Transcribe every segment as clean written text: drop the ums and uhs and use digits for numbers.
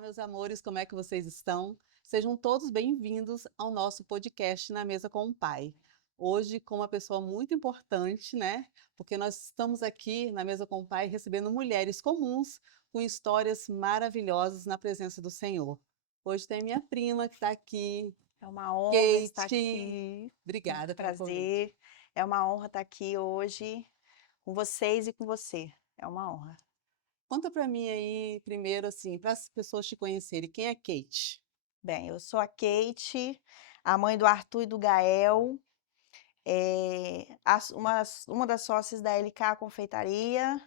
Meus amores, como é que vocês estão? Sejam todos bem-vindos ao nosso podcast Na Mesa com o Pai. Hoje, com uma pessoa muito importante, né? Porque nós estamos aqui na Mesa com o Pai recebendo mulheres comuns com histórias maravilhosas na presença do Senhor. Hoje tem minha prima que está aqui, É uma honra estar Kate. aqui. Obrigada pelo convite. Prazer. É uma honra estar aqui hoje com vocês e com você. É uma honra. Conta para mim aí, primeiro, assim, para as pessoas te conhecerem, quem é Kate? Bem, eu sou a Kate, a mãe do Arthur e do Gael, uma das sócias da LK Confeitaria,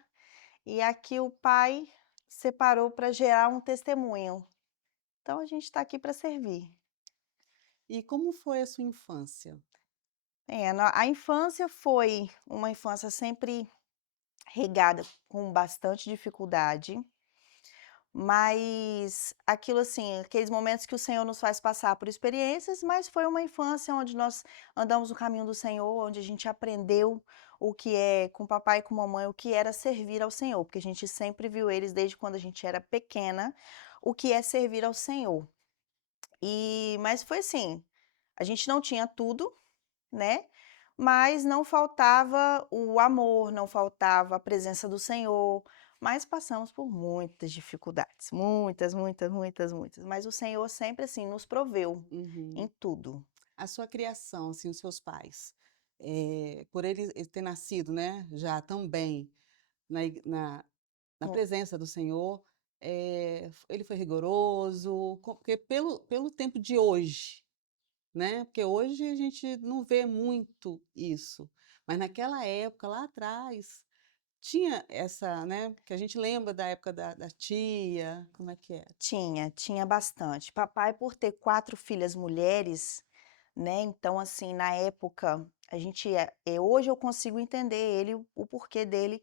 e aqui o pai separou para gerar um testemunho. Então a gente está aqui para servir. E como foi a sua infância? A infância foi uma infância sempre regada com bastante dificuldade. Mas aquilo assim, aqueles momentos que o Senhor nos faz passar por experiências, mas foi uma infância onde nós andamos no caminho do Senhor, onde a gente aprendeu o que é, com papai e com mamãe, o que era servir ao Senhor, porque a gente sempre viu eles desde quando a gente era pequena, o que é servir ao Senhor. Mas foi assim, a gente não tinha tudo, né? Mas não faltava o amor, não faltava a presença do Senhor, mas passamos por muitas dificuldades, muitas, muitas, muitas, muitas. Mas o Senhor sempre assim nos proveu em Uhum. tudo. A sua criação, assim, os seus pais, por ele ter nascido, né, já tão bem na Hum, presença do Senhor, ele foi rigoroso? Porque pelo tempo de hoje, né, porque hoje a gente não vê muito isso, mas naquela época, lá atrás, tinha essa, né, que a gente lembra da época da tia, como é que era? tinha bastante. Papai, por ter 4 filhas mulheres, né? Então, assim, na época, hoje eu consigo entender ele, o porquê dele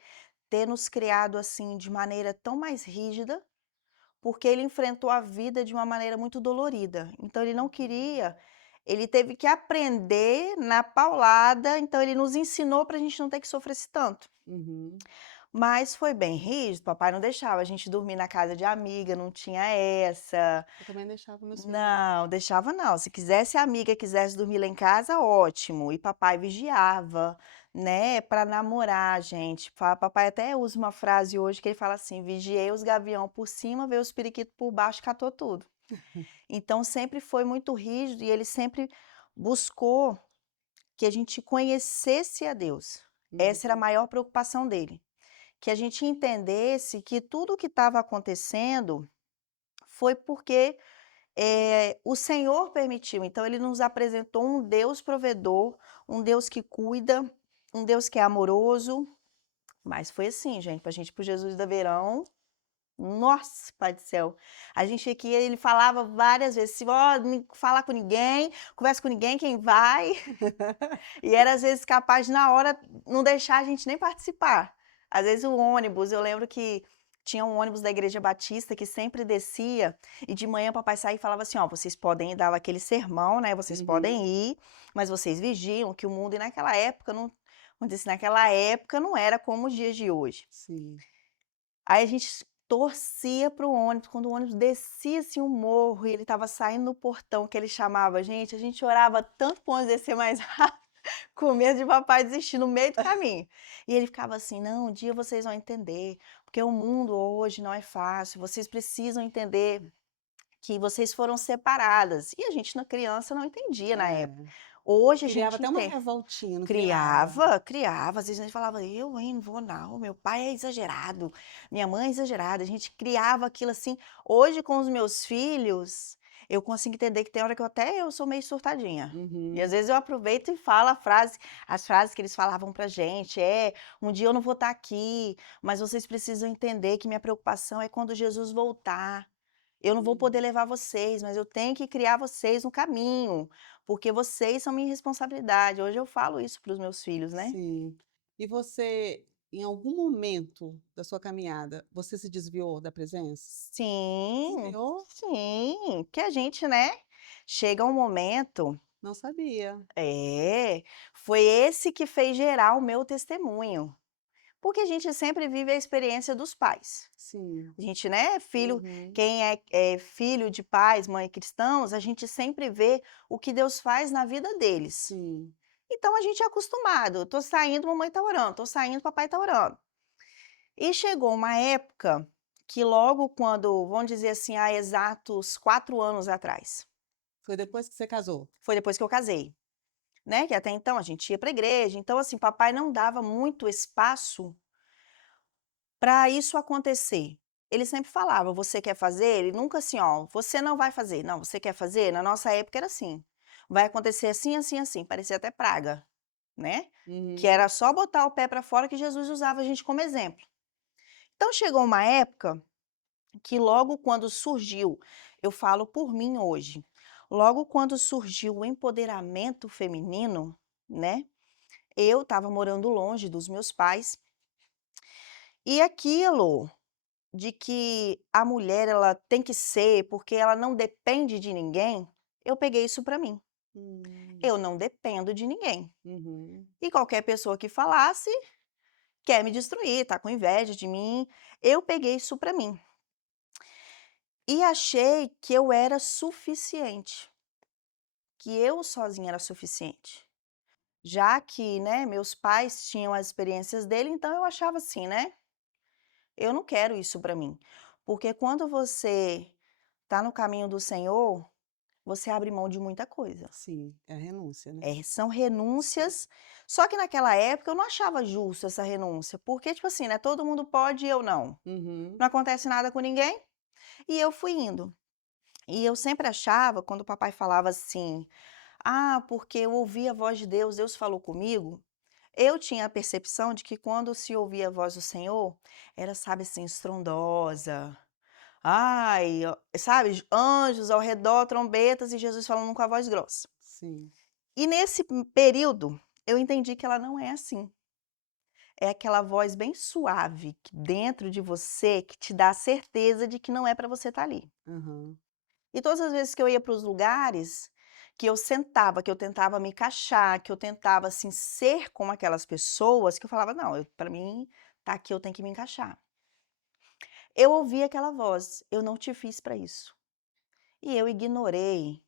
ter nos criado assim de maneira tão mais rígida. Porque ele enfrentou a vida de uma maneira muito dolorida, então ele não queria, ele teve que aprender na paulada, então ele nos ensinou para a gente não ter que sofrer esse tanto. Uhum. Mas foi bem rígido, papai não deixava a gente dormir na casa de amiga, não tinha essa. Eu também deixava meus filhos lá. Não, deixava não. Se quisesse a amiga quisesse dormir lá em casa, ótimo. E papai vigiava, né, para namorar, gente. Papai até usa uma frase hoje que ele fala assim: vigiei os gavião por cima, veio os periquitos por baixo, catou tudo. Então sempre foi muito rígido e ele sempre buscou que a gente conhecesse a Deus. Essa era a Uhum. maior preocupação dele, que a gente entendesse que tudo o que estava acontecendo foi porque o Senhor permitiu, então ele nos apresentou um Deus provedor, um Deus que cuida, um Deus que é amoroso, mas foi assim, gente, pra gente ir para o Jesus da Verão, nossa, pai do céu, a gente aqui, ele falava várias vezes, assim: "Ó, não fala com ninguém, conversa com ninguém, quem vai?" E era às vezes capaz de na hora não deixar a gente nem participar. Às vezes o ônibus, eu lembro que tinha um ônibus da Igreja Batista que sempre descia e de manhã papai saía e falava assim: "Ó, vocês podem ir", dava aquele sermão, né, "vocês Uhum. podem ir, mas vocês vigiam que o mundo", e naquela época não, vamos dizer assim, naquela época não era como os dias de hoje. Sim. Aí a gente torcia para o ônibus, quando o ônibus descia assim o morro e ele estava saindo no portão que ele chamava a gente orava tanto para o ônibus descer mais com medo de papai desistir no meio do caminho. E ele ficava assim: "Não, um dia vocês vão entender, porque o mundo hoje não é fácil, vocês precisam entender que vocês foram separadas". E a gente, na criança, não entendia na época. É. Hoje a Criava gente até uma entende. revoltinha, não criava? Criava, às vezes a gente falava: "Eu, hein, não vou não, meu pai é exagerado, minha mãe é exagerada", a gente criava aquilo assim. Hoje com os meus filhos, eu consigo entender que tem hora que eu sou meio surtadinha. E às Uhum. vezes eu aproveito e falo as frases que eles falavam pra gente, "Um dia eu não vou estar aqui, mas vocês precisam entender que minha preocupação é quando Jesus voltar. Eu não vou poder Uhum. levar vocês, mas eu tenho que criar vocês no caminho, porque vocês são minha responsabilidade". Hoje eu falo isso para os meus filhos, né. Sim. E você, em algum momento da sua caminhada, você se desviou da presença? Sim, Desviou? sim, que a gente, né, chega um momento. Não sabia. Foi esse que fez gerar o meu testemunho. Porque a gente sempre vive a experiência dos pais. Sim. A gente, né, filho, Uhum. quem é filho de pais, mãe cristãos, a gente sempre vê o que Deus faz na vida deles. Sim. Então a gente é acostumado, tô saindo, mamãe tá orando, tô saindo, papai tá orando. E chegou uma época que logo quando, vamos dizer assim, há exatos 4 anos atrás, Foi depois que você casou? foi depois que eu casei, né, que até então a gente ia pra igreja, então assim, papai não dava muito espaço para isso acontecer. Ele sempre falava: "Você quer fazer?" Ele nunca assim: "Ó, você não vai fazer". "Não, você quer fazer?" Na nossa época era assim: "Vai acontecer assim, assim, assim", parecia até praga, né, que Uhum. era só botar o pé para fora que Jesus usava a gente como exemplo. Então chegou uma época que logo quando surgiu, eu falo por mim hoje, logo quando surgiu o empoderamento feminino, né, eu estava morando longe dos meus pais, e aquilo de que a mulher ela tem que ser, porque ela não depende de ninguém, eu peguei isso para mim. Hum. Eu não dependo de ninguém. Uhum. E qualquer pessoa que falasse quer me destruir, tá com inveja de mim. Eu peguei isso para mim. E achei que eu era suficiente, que eu sozinha era suficiente. Já que, né, meus pais tinham as experiências dele, então eu achava assim, né? Eu não quero isso para mim. Porque quando você tá no caminho do Senhor, você abre mão de muita coisa. Sim, é a renúncia, né? São Sim. renúncias, só que naquela época eu não achava justo essa renúncia, porque, tipo assim, né, todo mundo pode e eu não. Uhum. Não acontece nada com ninguém, e eu fui indo. E eu sempre achava, quando o papai falava assim: "Ah, porque eu ouvi a voz de Deus, Deus falou comigo", eu tinha a percepção de que quando se ouvia a voz do Senhor, era, sabe, assim, estrondosa. Ai, ó, sabe, anjos ao redor, trombetas e Jesus falando com a voz grossa. Sim. E nesse período, eu entendi que ela não é assim. É aquela voz bem suave que dentro de você que te dá a certeza de que não é para você estar ali. Aham. E todas as vezes que eu ia para os lugares, que eu sentava, que eu tentava me encaixar, que eu tentava assim ser como aquelas pessoas, que eu falava: "Não, para mim tá aqui, eu tenho que me encaixar". Eu ouvi aquela voz: "Eu não te fiz para isso". E eu ignorei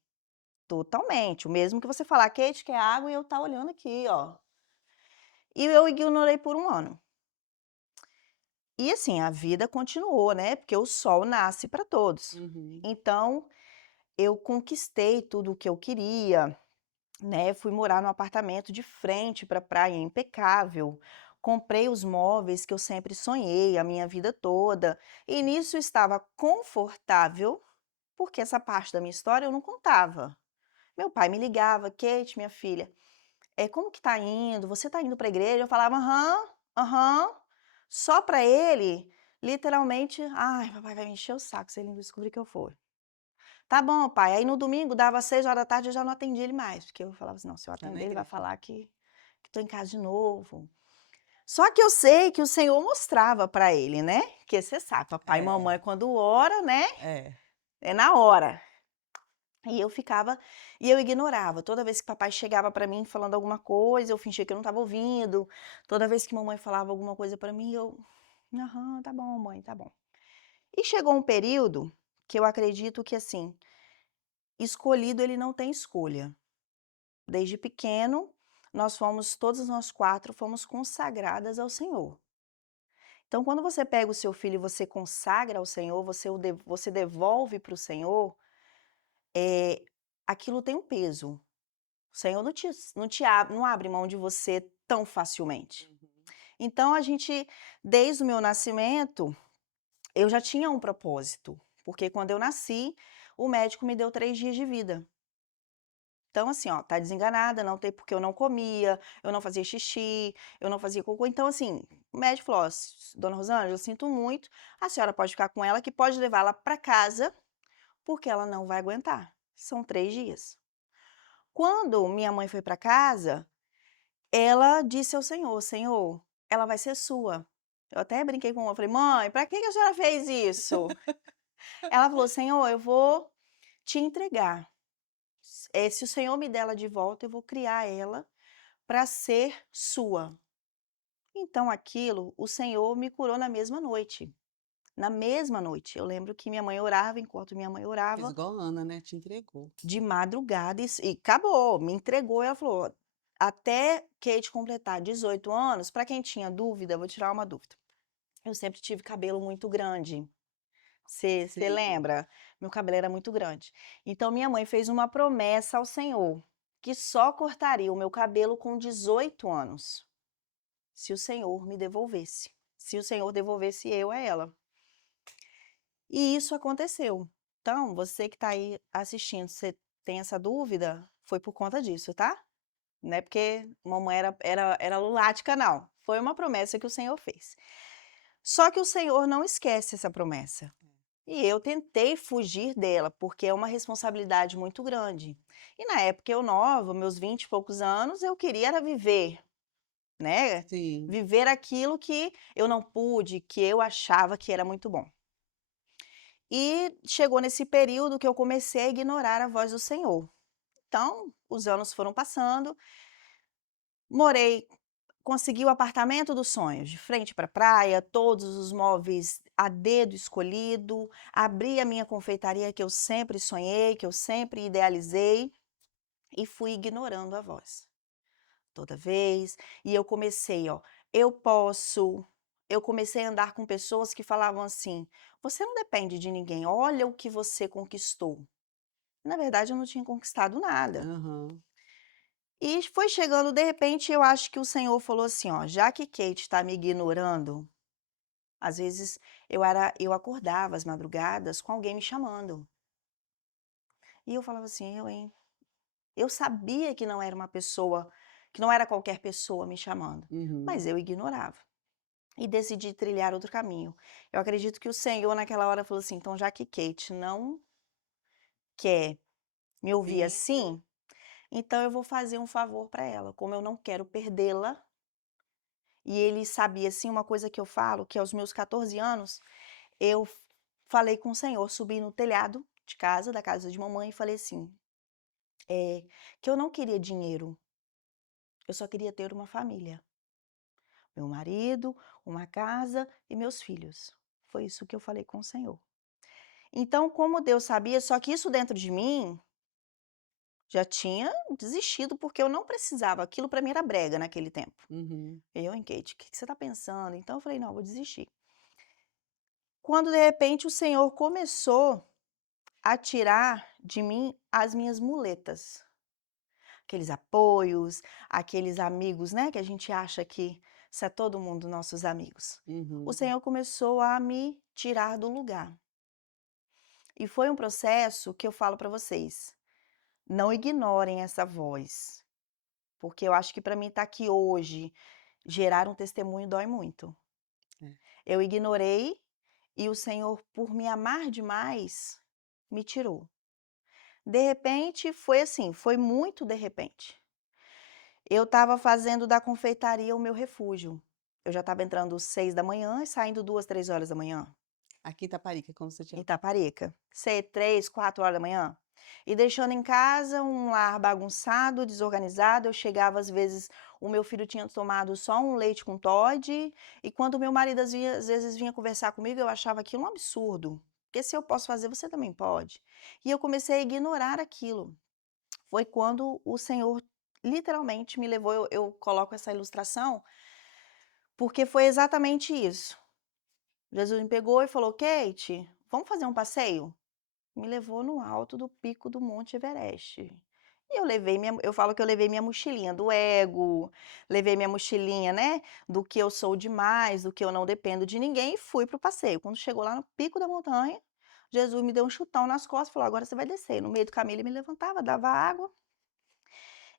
totalmente, o mesmo que você falar: "Kate, quer água?" e eu estar olhando aqui, ó. E eu ignorei por 1 ano. E assim, a vida continuou, né, porque o sol nasce para todos. Uhum. Então, eu conquistei tudo o que eu queria, né, fui morar num apartamento de frente para a praia, impecável. Comprei os móveis que eu sempre sonhei a minha vida toda, e nisso eu estava confortável, porque essa parte da minha história eu não contava. Meu pai me ligava: "Kate, minha filha, como que tá indo? Você tá indo pra igreja?" Eu falava: "Aham, aham". Só pra ele, literalmente: "Ai, papai vai me encher o saco se ele descobrir que eu for". "Tá bom, pai". Aí no domingo dava 6 horas da tarde, eu já não atendia ele mais, porque eu falava assim: "Não, se eu Tá na atender ele vai igreja. falar que tô em casa de novo". Só que eu sei que o Senhor mostrava pra ele, né, porque você sabe, papai e É, mamãe quando ora, né, é. é na hora. E eu ficava e eu ignorava. Toda vez que papai chegava pra mim falando alguma coisa, eu fingia que eu não estava ouvindo. Toda vez que mamãe falava alguma coisa pra mim, eu: "Aham, tá bom mãe, tá bom". E chegou um período que eu acredito que, assim, escolhido ele não tem escolha. Desde pequeno, nós fomos todas nós 4 fomos consagradas ao Senhor. Então quando você pega o seu filho e você consagra ao Senhor, você devolve para o Senhor, eh, aquilo tem um peso. O Senhor não abre mão de você tão facilmente. Uhum. Então a gente, desde o meu nascimento, eu já tinha um propósito, porque quando eu nasci, o médico me deu 3 dias de vida. Então assim, ó, tá desenganada, não tem porque eu não comia, eu não fazia xixi, eu não fazia cocô, então assim, o médico falou: "Ó, dona Rosângela, eu sinto muito, a senhora pode ficar com ela que pode levá-la para casa, porque ela não vai aguentar, são 3 dias". Quando minha mãe foi para casa, ela disse ao Senhor: "Senhor, ela vai ser sua". Eu até brinquei com ela, falei: "Mãe, pra que que a senhora fez isso?" Ela falou: "Senhor, eu vou te entregar. Se o Senhor me der ela de volta, eu vou criar ela para ser sua". Então aquilo, o Senhor me curou na mesma noite. Na mesma noite. Eu lembro que minha mãe orava, enquanto minha mãe Fez orava, igual a Ana, né, te entregou. de madrugada e acabou, me entregou e ela falou: "Até Kate completar 18 anos", para quem tinha dúvida, vou tirar uma dúvida. Eu sempre tive cabelo muito grande. Você Sim, lembra? Meu cabelo era muito grande. Então minha mãe fez uma promessa ao Senhor, que só cortaria o meu cabelo com 18 anos, se o Senhor me devolvesse. Se o Senhor devolvesse eu a ela. E isso aconteceu. Então, você que está aí assistindo, você tem essa dúvida, foi por conta disso, tá? Não é porque mamãe era lunática, não. Foi uma promessa que o Senhor fez. Só que o Senhor não esquece essa promessa. E eu tentei fugir dela, porque é uma responsabilidade muito grande. E na época eu nova, meus 20 e poucos anos, eu queria era viver, né? sim. Viver aquilo que eu não pude, que eu achava que era muito bom. E chegou nesse período que eu comecei a ignorar a voz do Senhor. Então, os anos foram passando, morei, consegui o apartamento dos sonhos, de frente para a praia, todos os móveis a dedo escolhido, abri a minha confeitaria que eu sempre sonhei, que eu sempre idealizei, e fui ignorando a voz. Toda vez, e eu comecei, ó, eu posso. Eu comecei a andar com pessoas que falavam assim: "Você não depende de ninguém, olha o que você conquistou". Na verdade, eu não tinha conquistado nada. Aham. E foi chegando, de repente, eu acho que o Senhor falou assim: "Ó, já que Kate está me ignorando", às vezes eu acordava às madrugadas com alguém me chamando. E eu falava assim: "Eu, hein?". Eu sabia que não era uma pessoa, que não era qualquer pessoa me chamando, mas Uhum. eu ignorava. E decidi trilhar outro caminho. Eu acredito que o Senhor naquela hora falou assim: "Então já que Kate não quer me ouvir Sim. assim, então eu vou fazer um favor para ela, como eu não quero perdê-la". E ele sabia, assim, uma coisa que eu falo, que aos meus 14 anos, eu falei com o Senhor, subi no telhado de casa, da casa de mamãe, e falei assim, que eu não queria dinheiro, eu só queria ter uma família. Meu marido, uma casa e meus filhos. Foi isso que eu falei com o Senhor. Então, como Deus sabia, só que isso dentro de mim já tinha desistido, porque eu não precisava, aquilo para mim era brega naquele tempo. Uhum. Eu, hein, Kate, o que que você está pensando? Então eu falei, não, eu vou desistir. Quando de repente o Senhor começou a tirar de mim as minhas muletas, aqueles apoios, aqueles amigos, né, que a gente acha que isso é todo mundo nossos amigos. O Uhum. Senhor começou a me tirar do lugar. E foi um processo que eu falo para vocês, não ignorem essa voz, porque eu acho que para mim estar aqui hoje, gerar um testemunho dói muito. É. Eu ignorei e o Senhor, por me amar demais, me tirou. De repente, foi assim, foi muito de repente. Eu estava fazendo da confeitaria o meu refúgio. Eu já estava entrando 6 da manhã e saindo 2, 3 horas da manhã, Aqui em Itaparica, quando você em tinha Itaparica. 3, 4 horas da manhã. E deixando em casa um lar bagunçado, desorganizado. Eu chegava, às vezes, o meu filho tinha tomado só um leite com Toddy. E quando o meu marido, às vezes, vinha conversar comigo, eu achava aquilo um absurdo. Porque se eu posso fazer, você também pode. E eu comecei a ignorar aquilo. Foi quando o Senhor literalmente me levou, eu coloco essa ilustração, porque foi exatamente isso. Jesus me pegou e falou: "Kate, vamos fazer um passeio?". Me levou no alto do pico do Monte Everest. E eu falo que eu levei minha mochilinha do ego, levei minha mochilinha, né, do que eu sou demais, do que eu não dependo de ninguém, e fui para o passeio. Quando chegou lá no pico da montanha, Jesus me deu um chutão nas costas e falou: "Agora você vai descer". No meio do caminho ele me levantava, dava água.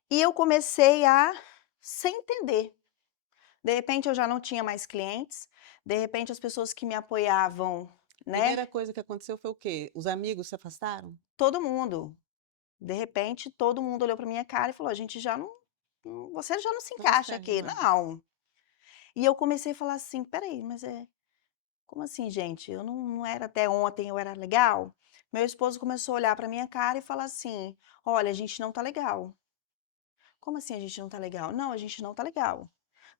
E eu comecei a sem entender. De repente eu já não tinha mais clientes, de repente as pessoas que me apoiavam, né, primeira coisa que aconteceu foi o quê? Os amigos se afastaram? todo mundo. De repente todo mundo olhou para minha cara e falou: "A gente já você já não se Não encaixa serve aqui". mais. Não. E eu comecei a falar assim: "Espera aí, mas como assim, gente? Eu não era até ontem, eu era legal?". Meu esposo começou a olhar para minha cara e falar assim: "Olha, a gente não tá legal". "Como assim a gente não tá legal?". "Não, a gente não tá legal".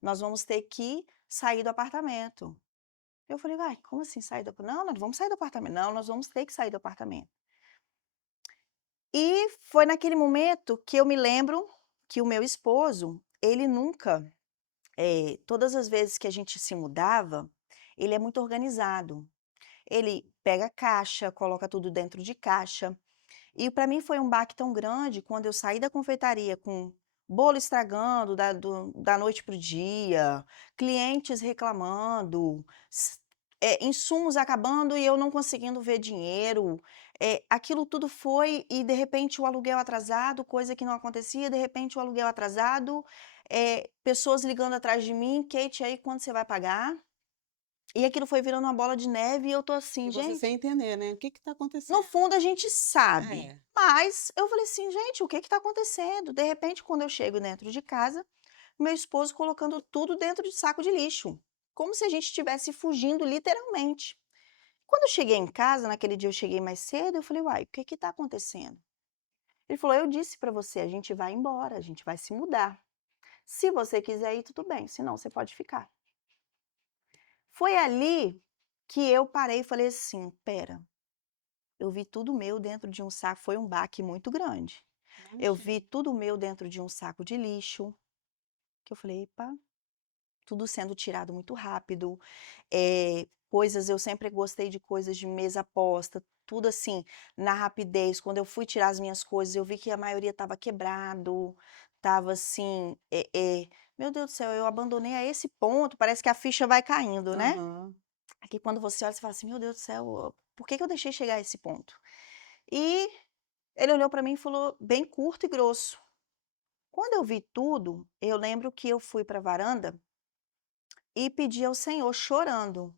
nós vamos ter que sair do apartamento. Eu falei: "Uai, como assim sair do apartamento? Não, nós não vamos sair do apartamento. Não, nós vamos ter que sair do apartamento". E foi naquele momento que eu me lembro que o meu esposo, ele nunca, todas as vezes que a gente se mudava, ele é muito organizado. Ele pega a caixa, coloca tudo dentro de caixa. E para mim foi um baque tão grande quando eu saí da confeitaria com bolo estragando da noite para o dia, clientes reclamando, insumos acabando e eu não conseguindo ver dinheiro. Aquilo tudo foi e de repente o aluguel atrasado, coisa que não acontecia, de repente o aluguel atrasado, pessoas ligando atrás de mim, Kate, aí quando você vai pagar? E aquilo foi virando uma bola de neve e eu tô assim, E você gente. sem entender, né, o que está No acontecendo? fundo a gente sabe, É. mas eu falei assim: "Gente, o que está acontecendo?". De repente, quando eu chego dentro de casa, meu esposo colocando tudo dentro de saco de lixo, como se a gente estivesse fugindo literalmente. Quando eu cheguei em casa, naquele dia eu cheguei mais cedo, eu falei: "Uai, o que está acontecendo?". Ele falou: "Eu disse para você, a gente vai embora, a gente vai se mudar. Se você quiser ir, tudo bem, senão você pode ficar". Foi ali que eu parei e falei assim: "Espera, eu vi tudo meu dentro de um saco", foi um baque muito grande. Eu vi Imagino. tudo meu dentro de um saco de lixo, que eu falei: "Epa", tudo sendo tirado muito rápido, coisas eu sempre gostei de coisas de mesa posta, tudo assim, na rapidez. Quando eu fui tirar as minhas coisas, eu vi que a maioria estava quebrado, estava assim, meu Deus do céu, eu abandonei a esse ponto, parece que a ficha vai caindo, né. Aham. Aqui quando você olha, você fala assim: "Meu Deus do céu, por que que eu deixei chegar a esse ponto?". E ele olhou para mim e falou bem curto e grosso. Quando eu vi tudo, eu lembro que eu fui para a varanda e pedi ao Senhor, chorando,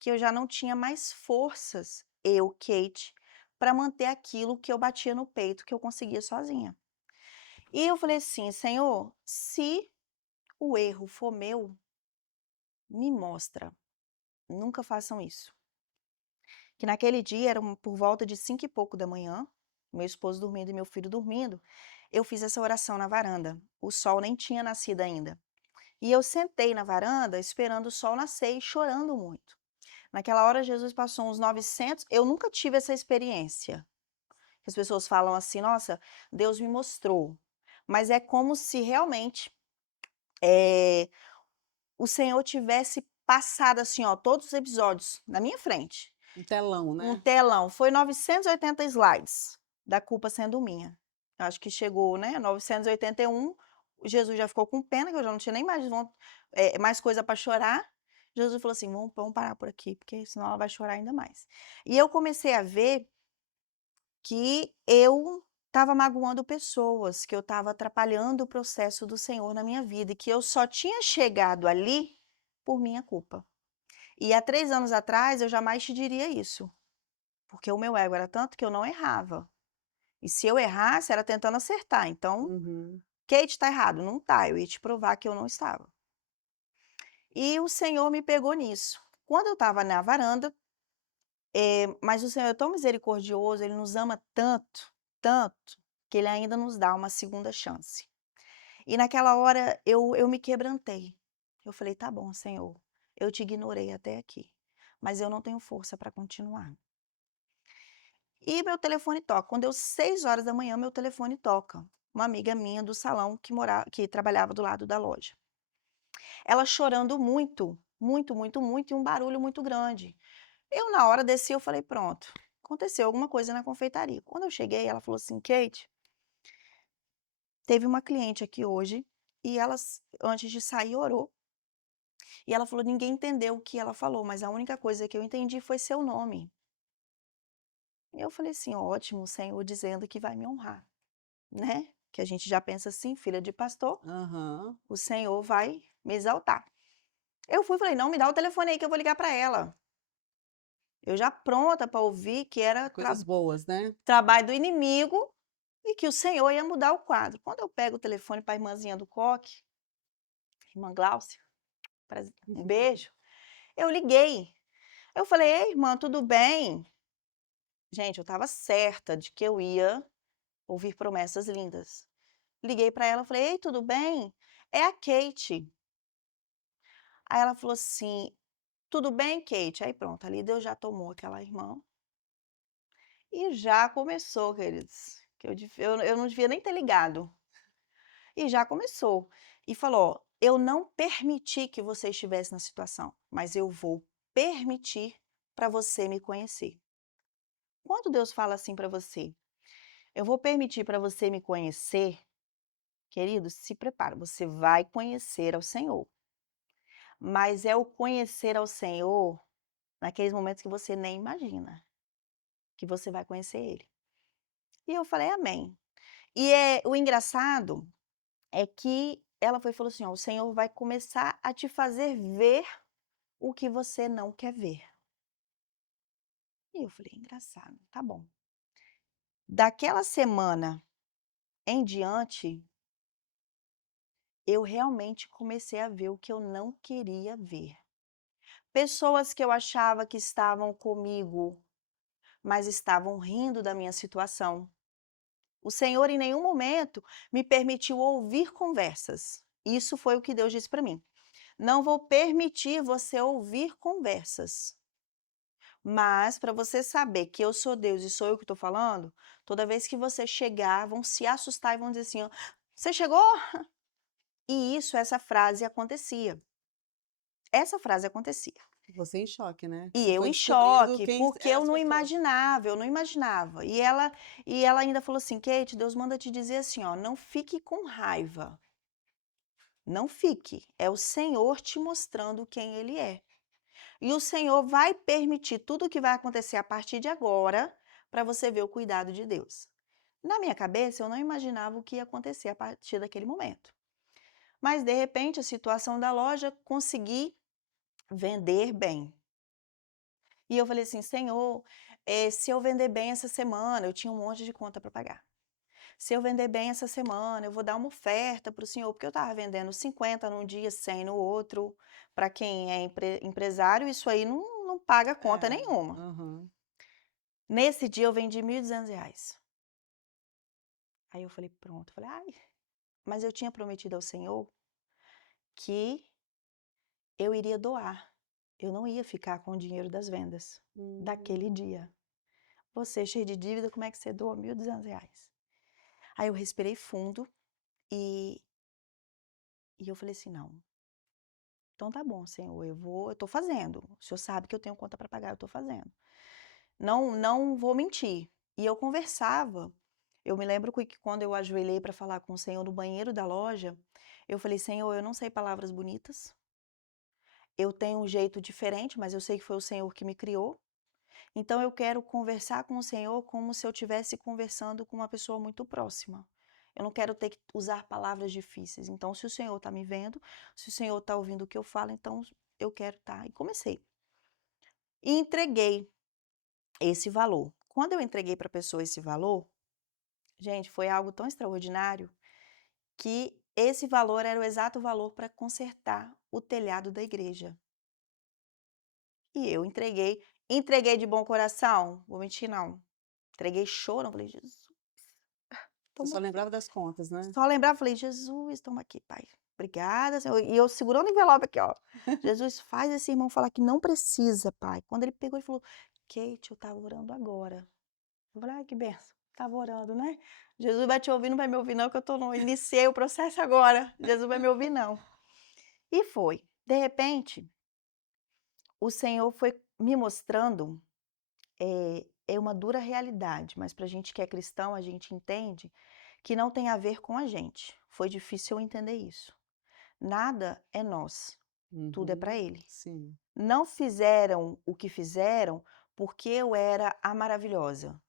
que eu já não tinha mais forças, eu, Kate, para manter aquilo que eu batia no peito, que eu conseguia sozinha. E eu falei assim: Senhor, se o erro for meu, me mostra, nunca façam isso. Que naquele dia era por volta de 5 e pouco da manhã, meu esposo dormindo e meu filho dormindo, eu fiz essa oração na varanda. O sol nem tinha nascido ainda. E eu sentei na varanda esperando o sol nascer e chorando muito. Naquela hora Jesus passou uns 900, eu nunca tive essa experiência. As pessoas falam assim: "Nossa, Deus me mostrou". Mas é como se realmente, eh, o Senhor tivesse passado assim, ó, todos os episódios na minha frente. Um telão, Um né. telão, foi 980 slides, da culpa sendo minha. Eu acho que chegou, né, 981, Jesus já ficou com pena, que eu já não tinha nem mais coisa para chorar. Jesus falou assim: "Vamos parar por aqui, porque senão ela vai chorar ainda mais". E eu comecei a ver que eu estava magoando pessoas, que eu estava atrapalhando o processo do Senhor na minha vida e que eu só tinha chegado ali por minha culpa. E há 3 anos atrás eu jamais te diria isso. Porque o meu ego era tanto que eu não errava. E se eu errasse, era tentando acertar. Então, Uhum. Kate, tá errado. Não tá, eu ia te provar que eu não estava. E o Senhor me pegou nisso. Quando eu estava na varanda, mas o Senhor é tão misericordioso, Ele nos ama tanto, tanto, que Ele ainda nos dá uma segunda chance. E naquela hora eu me quebrantei. Eu falei: "Tá bom, Senhor, eu te ignorei até aqui, mas eu não tenho força para continuar". E meu telefone toca. Quando deu 6 horas da manhã, meu telefone toca. Uma amiga minha do salão que trabalhava do lado da loja. Ela chorando muito, muito, muito, muito, e um barulho muito grande. Eu, na hora, desci, eu falei: "Pronto, aconteceu alguma coisa na confeitaria". Quando eu cheguei, ela falou assim: "Kate, teve uma cliente aqui hoje e ela, antes de sair, orou. E ela falou: ninguém entendeu o que ela falou, mas a única coisa que eu entendi foi seu nome". E eu falei assim: "Ótimo, o Senhor dizendo que vai me honrar". Né, que a gente já pensa assim, filha de pastor, Aham. o Senhor vai me exaltar. Eu fui e falei: "Não, me dá o telefone aí que eu vou ligar para ela". Eu já pronta para ouvir que era Coisas boas, né. trabalho do inimigo e que o Senhor ia mudar o quadro. Quando eu pego o telefone para a irmãzinha do coque, irmã Gláucia, um beijo, eu liguei. Eu falei: "Ei, irmã, tudo bem?". Gente, eu estava certa de que eu ia ouvir promessas lindas. Liguei para ela, falei: "Ei, tudo bem? É a Kate". Aí ela falou assim: "Tudo bem, Kate?" Aí pronto, ali Deus já tomou aquela irmã e já começou, queridos, que eu não devia nem ter ligado. E já começou. E falou: "Ó, eu não permiti que você estivesse na situação, mas eu vou permitir para você me conhecer". Quando Deus fala assim para você: "Eu vou permitir para você me conhecer", querido, se prepara, você vai conhecer ao Senhor. Mas é o conhecer ao Senhor naqueles momentos que você nem imagina que você vai conhecer Ele. E eu falei: "Amém". E o engraçado é que ela foi e falou assim: "Ó, o Senhor vai começar a te fazer ver o que você não quer ver". E eu falei: "Engraçado, tá bom". Daquela semana em diante, eu realmente comecei a ver o que eu não queria ver. Pessoas que eu achava que estavam comigo, mas estavam rindo da minha situação. O Senhor em nenhum momento me permitiu ouvir conversas. Isso foi o que Deus disse para mim. Não vou permitir você ouvir conversas. Mas para você saber que eu sou Deus e sou eu que estou falando, toda vez que você chegar, vão se assustar e vão dizer assim: ó, "Você chegou?" E isso, essa frase acontecia. Essa frase acontecia. Você em choque, né? E Você eu foi em descobrindo choque, quem porque eram eu as não pessoas. imaginava, eu não imaginava. E ela ainda falou assim: "Kate, Deus manda te dizer assim, ó, não fique com raiva. Não fique. É o Senhor te mostrando quem Ele é. E o Senhor vai permitir tudo o que vai acontecer a partir de agora para você ver o cuidado de Deus". Na minha cabeça, eu não imaginava o que ia acontecer a partir daquele momento. Mas, de repente, a situação da loja, consegui vender bem. E eu falei assim: "Senhor, se eu vender bem essa semana", eu tinha um monte de conta para pagar. "Se eu vender bem essa semana, eu vou dar uma oferta para o senhor", porque eu estava vendendo 50 num dia, 100 no outro. Para quem é empresário, isso aí não paga conta É, nenhuma. aham. Nesse dia eu vendi R$ 1.200. Aí eu falei: "Pronto", falei: "Ai", mas eu tinha prometido ao Senhor que eu iria doar, eu não ia ficar com o dinheiro das vendas daquele Hum. dia. Você cheio de dívida, como é que você doa R$ 1.200? Aí eu respirei fundo e eu falei assim: "Não, então tá bom, Senhor, eu tô fazendo. O Senhor sabe que eu tenho conta para pagar, eu tô fazendo. Não vou mentir". E eu conversava. Eu me lembro que quando eu ajoelhei para falar com o Senhor no banheiro da loja, eu falei: "Senhor, eu não sei palavras bonitas, eu tenho um jeito diferente, mas eu sei que foi o Senhor que me criou. Então eu quero conversar com o Senhor como se eu estivesse conversando com uma pessoa muito próxima. Eu não quero ter que usar palavras difíceis. Então, se o Senhor está me vendo, se o Senhor está ouvindo o que eu falo, então eu quero estar". E comecei. E entreguei esse valor. Quando eu entreguei para a pessoa esse valor, gente, foi algo tão extraordinário que esse valor era o exato valor para consertar o telhado da igreja. E eu entreguei de bom coração, vou mentir não. Entreguei chorando, falei: "Jesus, Você toma só aqui". lembrava das contas, né? Só lembrava, falei: "Jesus, toma aqui, pai. Obrigada, Senhor". E eu segurando o envelope aqui, ó. "Jesus, faz esse irmão falar que não precisa, pai". Quando ele pegou, ele falou: "Kate, eu estava orando agora". Eu falei: "Ai, que benção, estava orando, né? Jesus vai te ouvir, não vai me ouvir não, que eu tô no iniciei o processo agora. Jesus vai me ouvir não". E foi. De repente, o Senhor foi me mostrando, é uma dura realidade, mas pra gente que é cristão, a gente entende que não tem a ver com a gente. Foi difícil eu entender isso. Nada é nós, tudo é para Uhum. Ele. Sim. Não fizeram o que fizeram porque eu era a maravilhosa.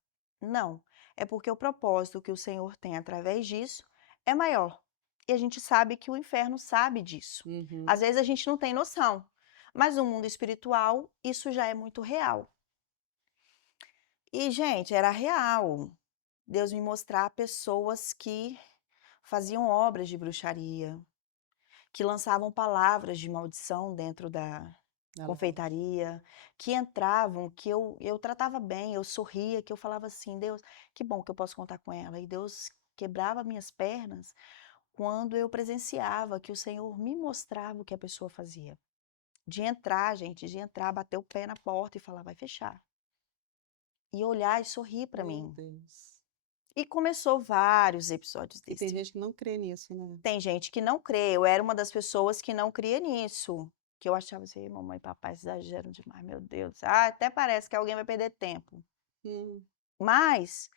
Não, é porque o propósito que o Senhor tem através disso é maior. E a gente sabe que o inferno sabe disso. Às Uhum. vezes a gente não tem noção, mas no mundo espiritual isso já é muito real. E, gente, era real. Deus me mostrar pessoas que faziam obras de bruxaria, que lançavam palavras de maldição dentro da Da loja. confeitaria, que entravam, que eu tratava bem, eu sorria, que eu falava assim: "Deus, que bom que eu posso contar com ela". E Deus quebrava minhas pernas quando eu presenciava que o Senhor me mostrava o que a pessoa fazia. De entrar, gente, de entrar, bater o pé na porta e falar: "Vai fechar". E olhar e sorrir para Meu mim. Deus. E começou vários episódios E tem desse. gente que não crê nisso, né. Tem gente que não crê, eu era uma das pessoas que não cria nisso, que eu achava assim: "Mamãe e papai exageram demais, meu Deus, ah, até parece que alguém vai perder tempo". Hum, Mas,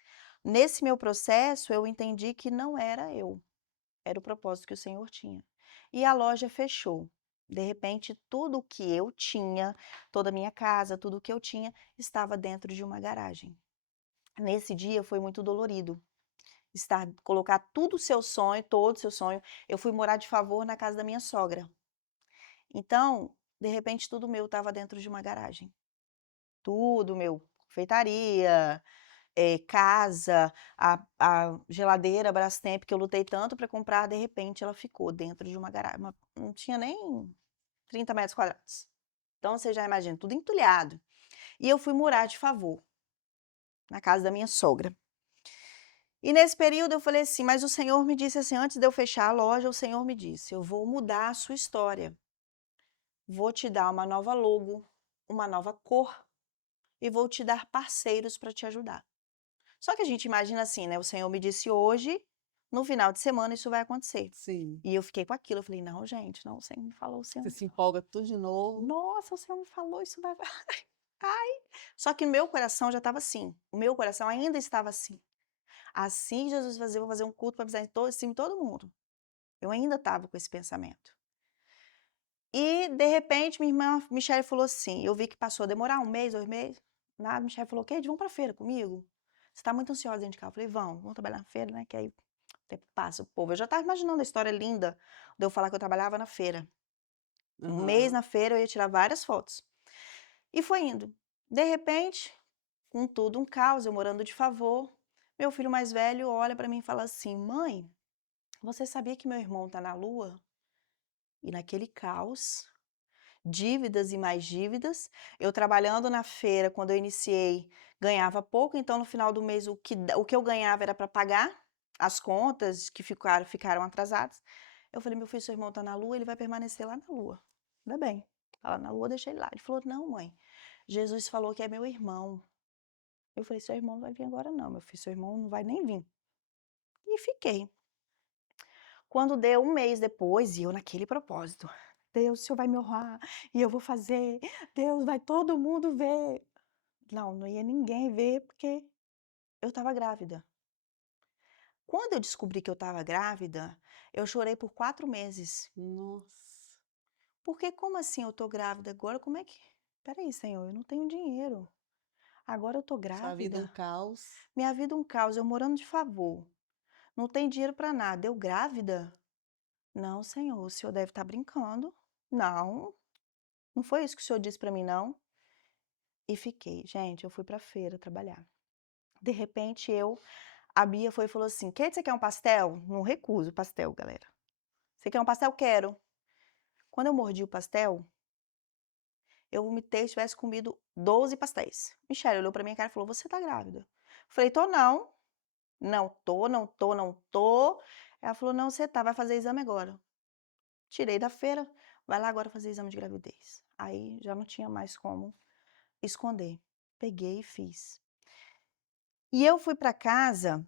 nesse meu processo, eu entendi que não era eu, era o propósito que o Senhor tinha. E a loja fechou. De repente, tudo o que eu tinha, toda a minha casa, tudo o que eu tinha, estava dentro de uma garagem. Nesse dia foi muito dolorido. Colocar tudo o seu sonho, todo o seu sonho. Eu fui morar de favor na casa da minha sogra. Então, de repente, tudo meu estava dentro de uma garagem. Tudo meu, confeitaria, casa, a geladeira Brastemp que eu lutei tanto para comprar, de repente ela ficou dentro de uma garagem, não tinha nem 30 metros quadrados. Então você já imagina, tudo entulhado. E eu fui morar de favor na casa da minha sogra. E nesse período eu falei assim, mas o Senhor me disse assim, antes de eu fechar a loja, o Senhor me disse: "Eu vou mudar a sua história. Vou te dar uma nova logo, uma nova cor e vou te dar parceiros para te ajudar". Só que a gente imagina assim, né, o Senhor me disse hoje, no final de semana isso vai acontecer. sim. E eu fiquei com aquilo, eu falei: "Não, gente, não, o Senhor me falou, o Senhor Você me se falou. empolga tudo de novo. Nossa, o Senhor me falou, isso vai ai". Só que meu coração já estava assim, o meu coração ainda estava assim. Assim Jesus fazer, eu vou fazer um culto para avisar em cima de todo mundo. Eu ainda estava com esse pensamento. E, de repente, minha irmã Michele falou assim, eu vi que passou a demorar 1 mês, 2 meses, nada, Michele falou: "Kate, vamos pra feira comigo? Você tá muito ansiosa dentro de casa?" Eu falei: Vamos trabalhar na feira, né, que aí o tempo passa, o povo". Eu já estava imaginando a história linda de eu falar que eu trabalhava na feira. 1 mês Aham. na feira, eu ia tirar várias fotos. E foi indo. De repente, com tudo um caos, eu morando de favor, meu filho mais velho olha pra mim e fala assim: "Mãe, você sabia que meu irmão tá na lua?" E naquele caos, dívidas e mais dívidas, eu trabalhando na feira, quando eu iniciei, ganhava pouco, então no final do mês o que eu ganhava era para pagar as contas que ficaram atrasadas. Eu falei: "Meu filho, seu irmão está na lua, ele vai permanecer lá na lua". Ainda bem, tá lá na lua, deixei ele lá. Ele falou: "Não, mãe, Jesus falou que é meu irmão". Eu falei: "Seu irmão não vai vir agora não, meu filho, seu irmão não vai nem vir". E fiquei. Quando deu 1 mês depois, e eu naquele propósito: "Deus, o Senhor vai me honrar, e eu vou fazer. Deus, vai todo mundo ver". Não, não ia ninguém ver, porque eu estava grávida. Quando eu descobri que eu estava grávida, eu chorei por 4 meses. Nossa, Porque como assim eu tô grávida agora? Como é que espera aí, Senhor, eu não tenho dinheiro. Agora eu tô sua vida um grávida. caos. Minha vida um caos, eu morando de favor. Não tem dinheiro para nada. Eu grávida? Não, Senhor, o Senhor deve estar brincando. Não, não foi isso que o Senhor disse para mim, não. E fiquei. Gente, eu fui pra feira trabalhar. De repente a Bia foi e falou assim: "Kate, você quer um pastel?" Não recuso pastel, galera. "Você quer um pastel?" "Quero". Quando eu mordi o pastel, eu vomitei se tivesse comido 12 pastéis. Michele olhou pra minha cara e falou: "Você tá grávida?" Falei: "Tô não. Não tô, não tô, não tô". Ela falou: "Não, você tá, vai fazer exame agora". Tirei da feira, vai lá agora fazer exame de gravidez. Aí já não tinha mais como esconder. Peguei e fiz. E eu fui pra casa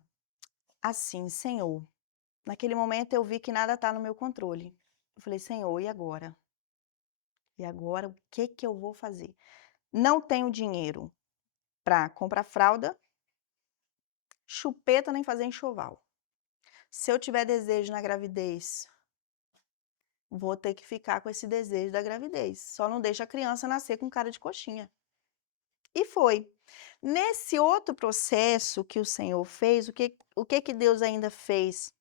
assim: "Senhor". Naquele momento eu vi que nada está no meu controle. Eu falei: "Senhor, e agora? E agora o que que eu vou fazer? Não tenho dinheiro para comprar fralda, chupeta, nem fazer enxoval. Se eu tiver desejo na gravidez, vou ter que ficar com esse desejo da gravidez. Só não deixa a criança nascer com cara de coxinha". E foi. Nesse outro processo que o Senhor fez, o que que Deus ainda fez?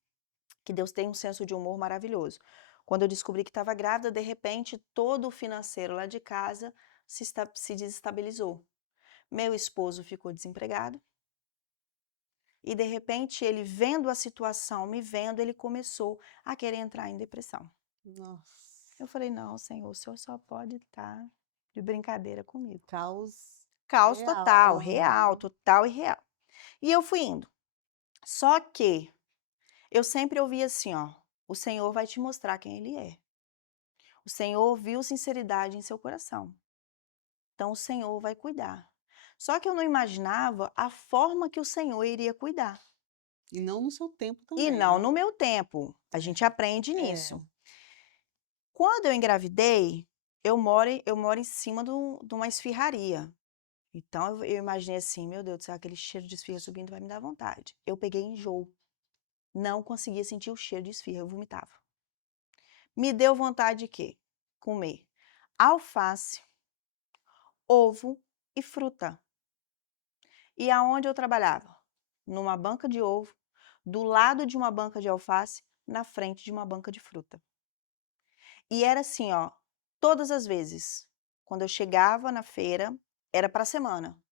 Que Deus tem um senso de humor maravilhoso. Quando eu descobri que estava grávida, de repente, todo o financeiro lá de casa se desestabilizou. Meu esposo ficou desempregado e, de repente, ele vendo a situação, me vendo, ele começou a querer entrar em depressão. Nossa, Eu falei: "Não, Senhor, o Senhor só pode estar de brincadeira comigo". caos Caos real. total, real, Aham. total e real. E eu fui indo. Só que eu sempre ouvi assim, ó: "O Senhor vai te mostrar quem Ele é. O O Senhor viu sinceridade em seu coração. Então o Senhor vai cuidar. Só que eu não imaginava a forma que o Senhor iria cuidar. E não no seu tempo E também, não né? no meu tempo. A gente aprende É. nisso. Quando eu engravidei, eu moro em cima de uma esfirraria. Então eu imaginei assim, meu Deus do céu, aquele cheiro de esfirra subindo vai me dar vontade. Eu peguei enjoo. Não conseguia sentir o cheiro de esfirra, eu vomitava. Me deu vontade de quê? Comer alface, ovo e fruta. E aonde eu trabalhava? Numa banca de ovo, do lado de uma banca de alface, na frente de uma banca de fruta. E era assim, ó, todas as vezes. Quando eu chegava na feira, era para a semana.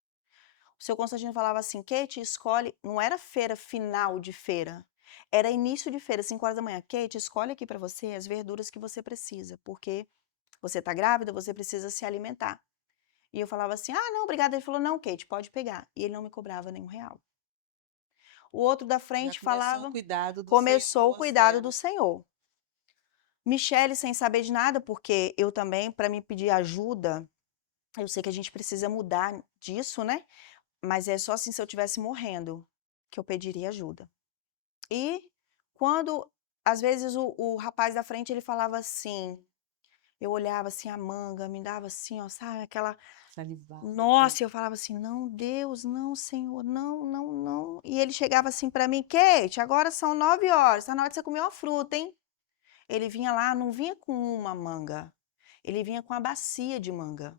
O seu Constantino falava assim: Kate, escolhe. Não era feira final de feira, era início de feira, 5 horas da manhã. Kate, escolhe aqui para você as verduras que você precisa, porque você está grávida, você precisa se alimentar. E eu falava assim: ah, não, obrigada. Ele falou: não, Kate, pode pegar. E ele não me cobrava nenhum real. O outro da Já frente começou o falava: cuidado do Senhor começou com o você, cuidado do né? Senhor. Michele, sem saber de nada, porque eu também, para me pedir ajuda, eu sei que a gente precisa mudar disso, né? Mas é só assim se eu estivesse morrendo que eu pediria ajuda. E quando, às vezes, o rapaz da frente, ele falava assim, eu olhava assim a manga, me dava assim, ó, sabe, aquela... Salivava até. Nossa, eu falava assim, não, Deus, não, Senhor, não, não, não. E ele chegava assim para mim, Kate, agora são 9 horas, tá na hora de você comer uma fruta, hein? Ele vinha lá, não vinha com uma manga, ele vinha com a bacia de manga.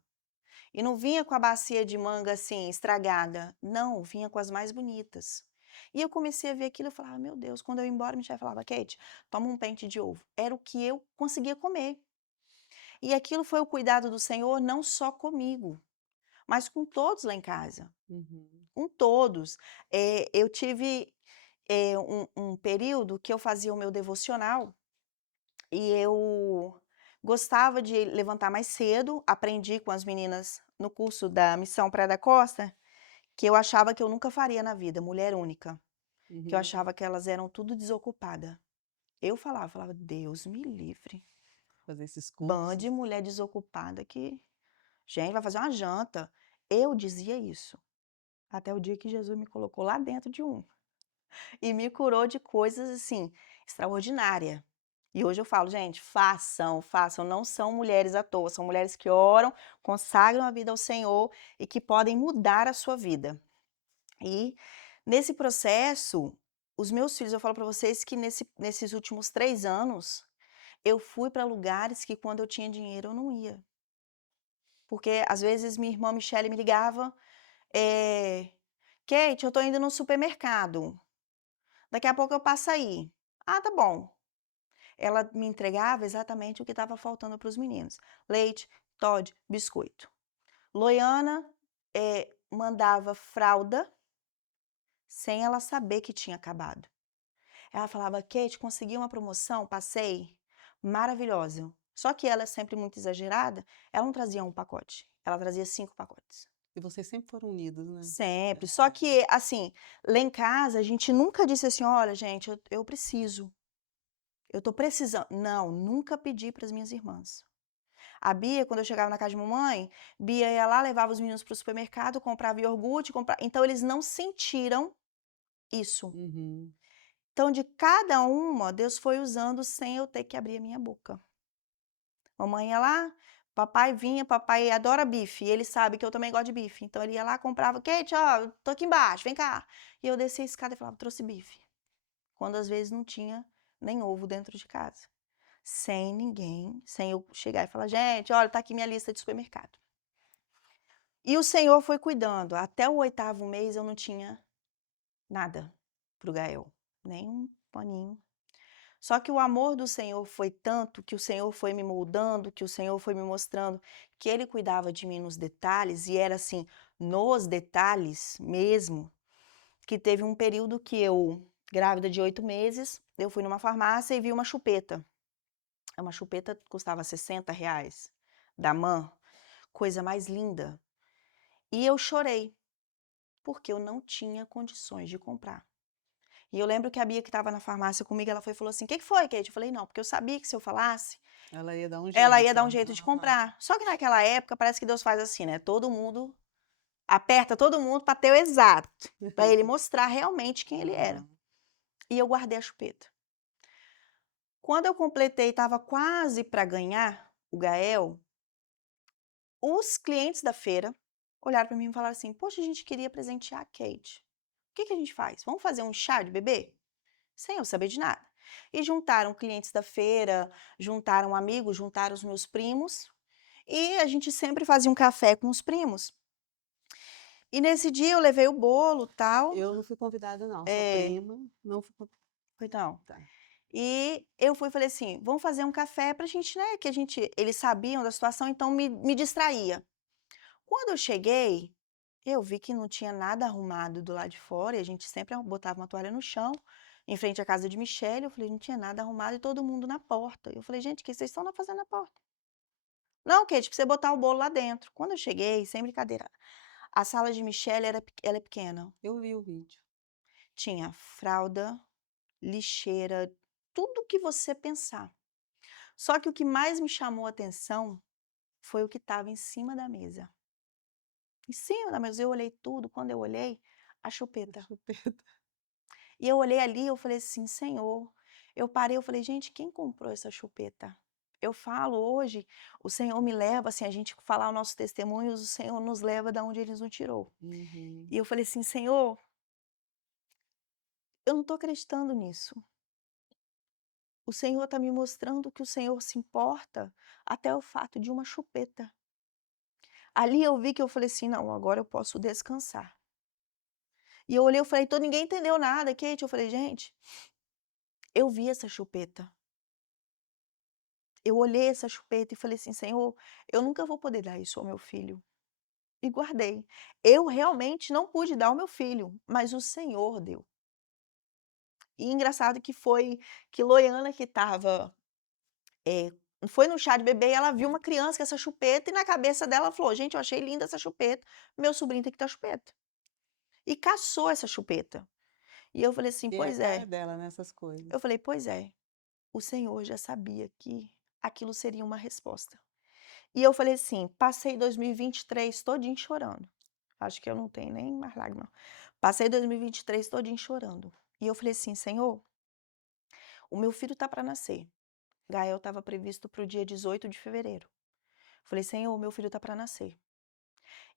E não vinha com a bacia de manga assim, estragada. Não, vinha com as mais bonitas. E eu comecei a ver aquilo e falava, meu Deus, quando eu ia embora, minha chefe falava, Kate, toma um pente de ovo. Era o que eu conseguia comer. E aquilo foi o cuidado do Senhor, não só comigo, mas com todos lá em casa. Uhum. Com todos. Eu tive um período que eu fazia o meu devocional e eu gostava de levantar mais cedo, aprendi com as meninas no curso da Missão Praia da Costa, que eu achava que eu nunca faria na vida, mulher única, que eu Uhum. achava que elas eram tudo desocupada. Eu falava: "Deus me livre, Fazer esses bando de cursos. mulher desocupada que, gente, vai fazer uma janta". Eu dizia isso, até o dia que Jesus me colocou lá dentro de um e me curou de coisas, assim, extraordinária. E hoje eu falo: "Gente, façam, façam, não são mulheres à toa, são mulheres que oram, consagram a vida ao Senhor e que podem mudar a sua vida". E nesse processo, os meus filhos, eu falo para vocês que nesses últimos 3 anos, eu fui para lugares que quando eu tinha dinheiro eu não ia. Porque às vezes minha irmã Michele me ligava, eh, "Kate, eu tô indo no supermercado, daqui a pouco eu passo aí". "Ah, tá bom". Ela me entregava exatamente o que estava faltando para os meninos: leite, Toddy, biscoito. Loiana, mandava fralda sem ela saber que tinha acabado. Ela falava: "Kate, consegui uma promoção, passei, maravilhosa". Só que ela é sempre muito exagerada, ela não trazia um pacote, ela trazia 5 pacotes. E vocês sempre foram unidos, né? Sempre. Só É. que, assim, lá em casa a gente nunca disse assim: "Olha, gente, eu preciso, eu tô precisando". Não, nunca pedi para as minhas irmãs. A Bia, quando eu chegava na casa de mamãe, Bia ia lá, levava os meninos para o supermercado, comprava iogurte, então eles não sentiram isso. Uhum. Então, de cada uma, Deus foi usando sem eu ter que abrir a minha boca. Mamãe ia lá, papai vinha, papai adora bife, e ele sabe que eu também gosto de bife. Então ele ia lá, comprava, Kate, ó, tô aqui embaixo, vem cá. E eu descia a escada e falava, trouxe bife. Quando às vezes não tinha nem ovo dentro de casa. Sem ninguém, sem eu chegar e falar, gente, olha, tá aqui minha lista de supermercado. E o Senhor foi cuidando. Até o 8º mês eu não tinha nada para o Gael, nem um paninho. Só que o amor do Senhor foi tanto, que o Senhor foi me moldando, que o Senhor foi me mostrando que Ele cuidava de mim nos detalhes, e era assim, nos detalhes mesmo, que teve um período que eu, grávida de 8 meses, eu fui numa farmácia e vi uma chupeta. Uma chupeta que custava R$ 60, da Man, coisa mais linda. E eu chorei, porque eu não tinha condições de comprar. E eu lembro que a Bia que estava na farmácia comigo, ela foi e falou assim: "Que foi, Kate?" Eu falei: "Não, porque eu sabia que se eu falasse, Ela ia dar um ela ia jeito. dar um jeito de comprar". Só que naquela época parece que Deus faz assim, né, todo mundo aperta todo mundo para ter o exato, para ele mostrar realmente quem ele era. Aham. E eu guardei a chupeta. Quando eu completei, estava quase para ganhar o Gael, os clientes da feira olharam para mim e falaram assim: "Poxa, a gente queria presentear a Kate. O que que a gente faz? Vamos fazer um chá de bebê?" Sem eu saber de nada. E juntaram clientes da feira, juntaram amigos, juntaram os meus primos, e a gente sempre fazia um café com os primos. E nesse dia eu levei o bolo, tal. Eu não fui convidada não, sua É, prima não foi então. tá. E eu fui e falei assim: "Vamos fazer um café pra gente, né, que a gente", eles sabiam da situação, então me distraía. Quando eu cheguei, eu vi que não tinha nada arrumado do lado de fora, e a gente sempre botava uma toalha no chão, em frente à casa de Michele. Eu falei: "Não tinha nada arrumado", e todo mundo na porta. Eu falei: "Gente, o que vocês estão fazendo na porta?" "Não, Kate, pra você botar o bolo lá dentro". Quando eu cheguei, sem brincadeira, a sala de Michele ela é pequena. Eu vi o vídeo. Tinha fralda, lixeira, tudo que você pensar. Só que o que mais me chamou a atenção foi o que estava em cima da mesa. Em cima da mesa, eu olhei tudo, quando eu olhei, a A chupeta. chupeta. E eu olhei ali, eu falei assim: "Senhor", eu parei, eu falei: "Gente, quem comprou essa chupeta?". Eu falo hoje, o Senhor me leva, assim, a gente falar o nosso testemunho, o Senhor nos leva da onde Ele nos tirou. Uhum. E eu falei assim: "Senhor, eu não estou acreditando nisso. O Senhor está me mostrando que o Senhor se importa até o fato de uma chupeta". Ali eu vi que eu falei assim: "Não, agora eu posso descansar". E eu olhei, eu falei: "Tô ninguém entendeu nada, Kate". Eu falei: "Gente, eu vi essa chupeta". Eu olhei essa chupeta e falei assim: "Senhor, eu nunca vou poder dar isso ao meu filho". E guardei. Eu realmente não pude dar ao meu filho, mas o Senhor deu. E engraçado que foi que Loiana que estava, eh, foi no chá de bebê e ela viu uma criança com essa chupeta, e na cabeça dela ela falou: "Gente, eu achei linda essa chupeta, meu sobrinho tem que ter a chupeta". E caçou essa chupeta. E eu falei assim: E é a "Pois cara é". dela nessas coisas. Eu falei: "Pois é, o Senhor já sabia que aquilo seria uma resposta". E eu falei assim: "Passei 2023 todinho chorando". Acho que eu não tenho nem mais lágrima. Passei 2023 todinho chorando. E eu falei assim: "Senhor, o meu filho tá para nascer". Gael estava previsto para o dia 18 de fevereiro. Falei: "Senhor, meu filho tá para nascer".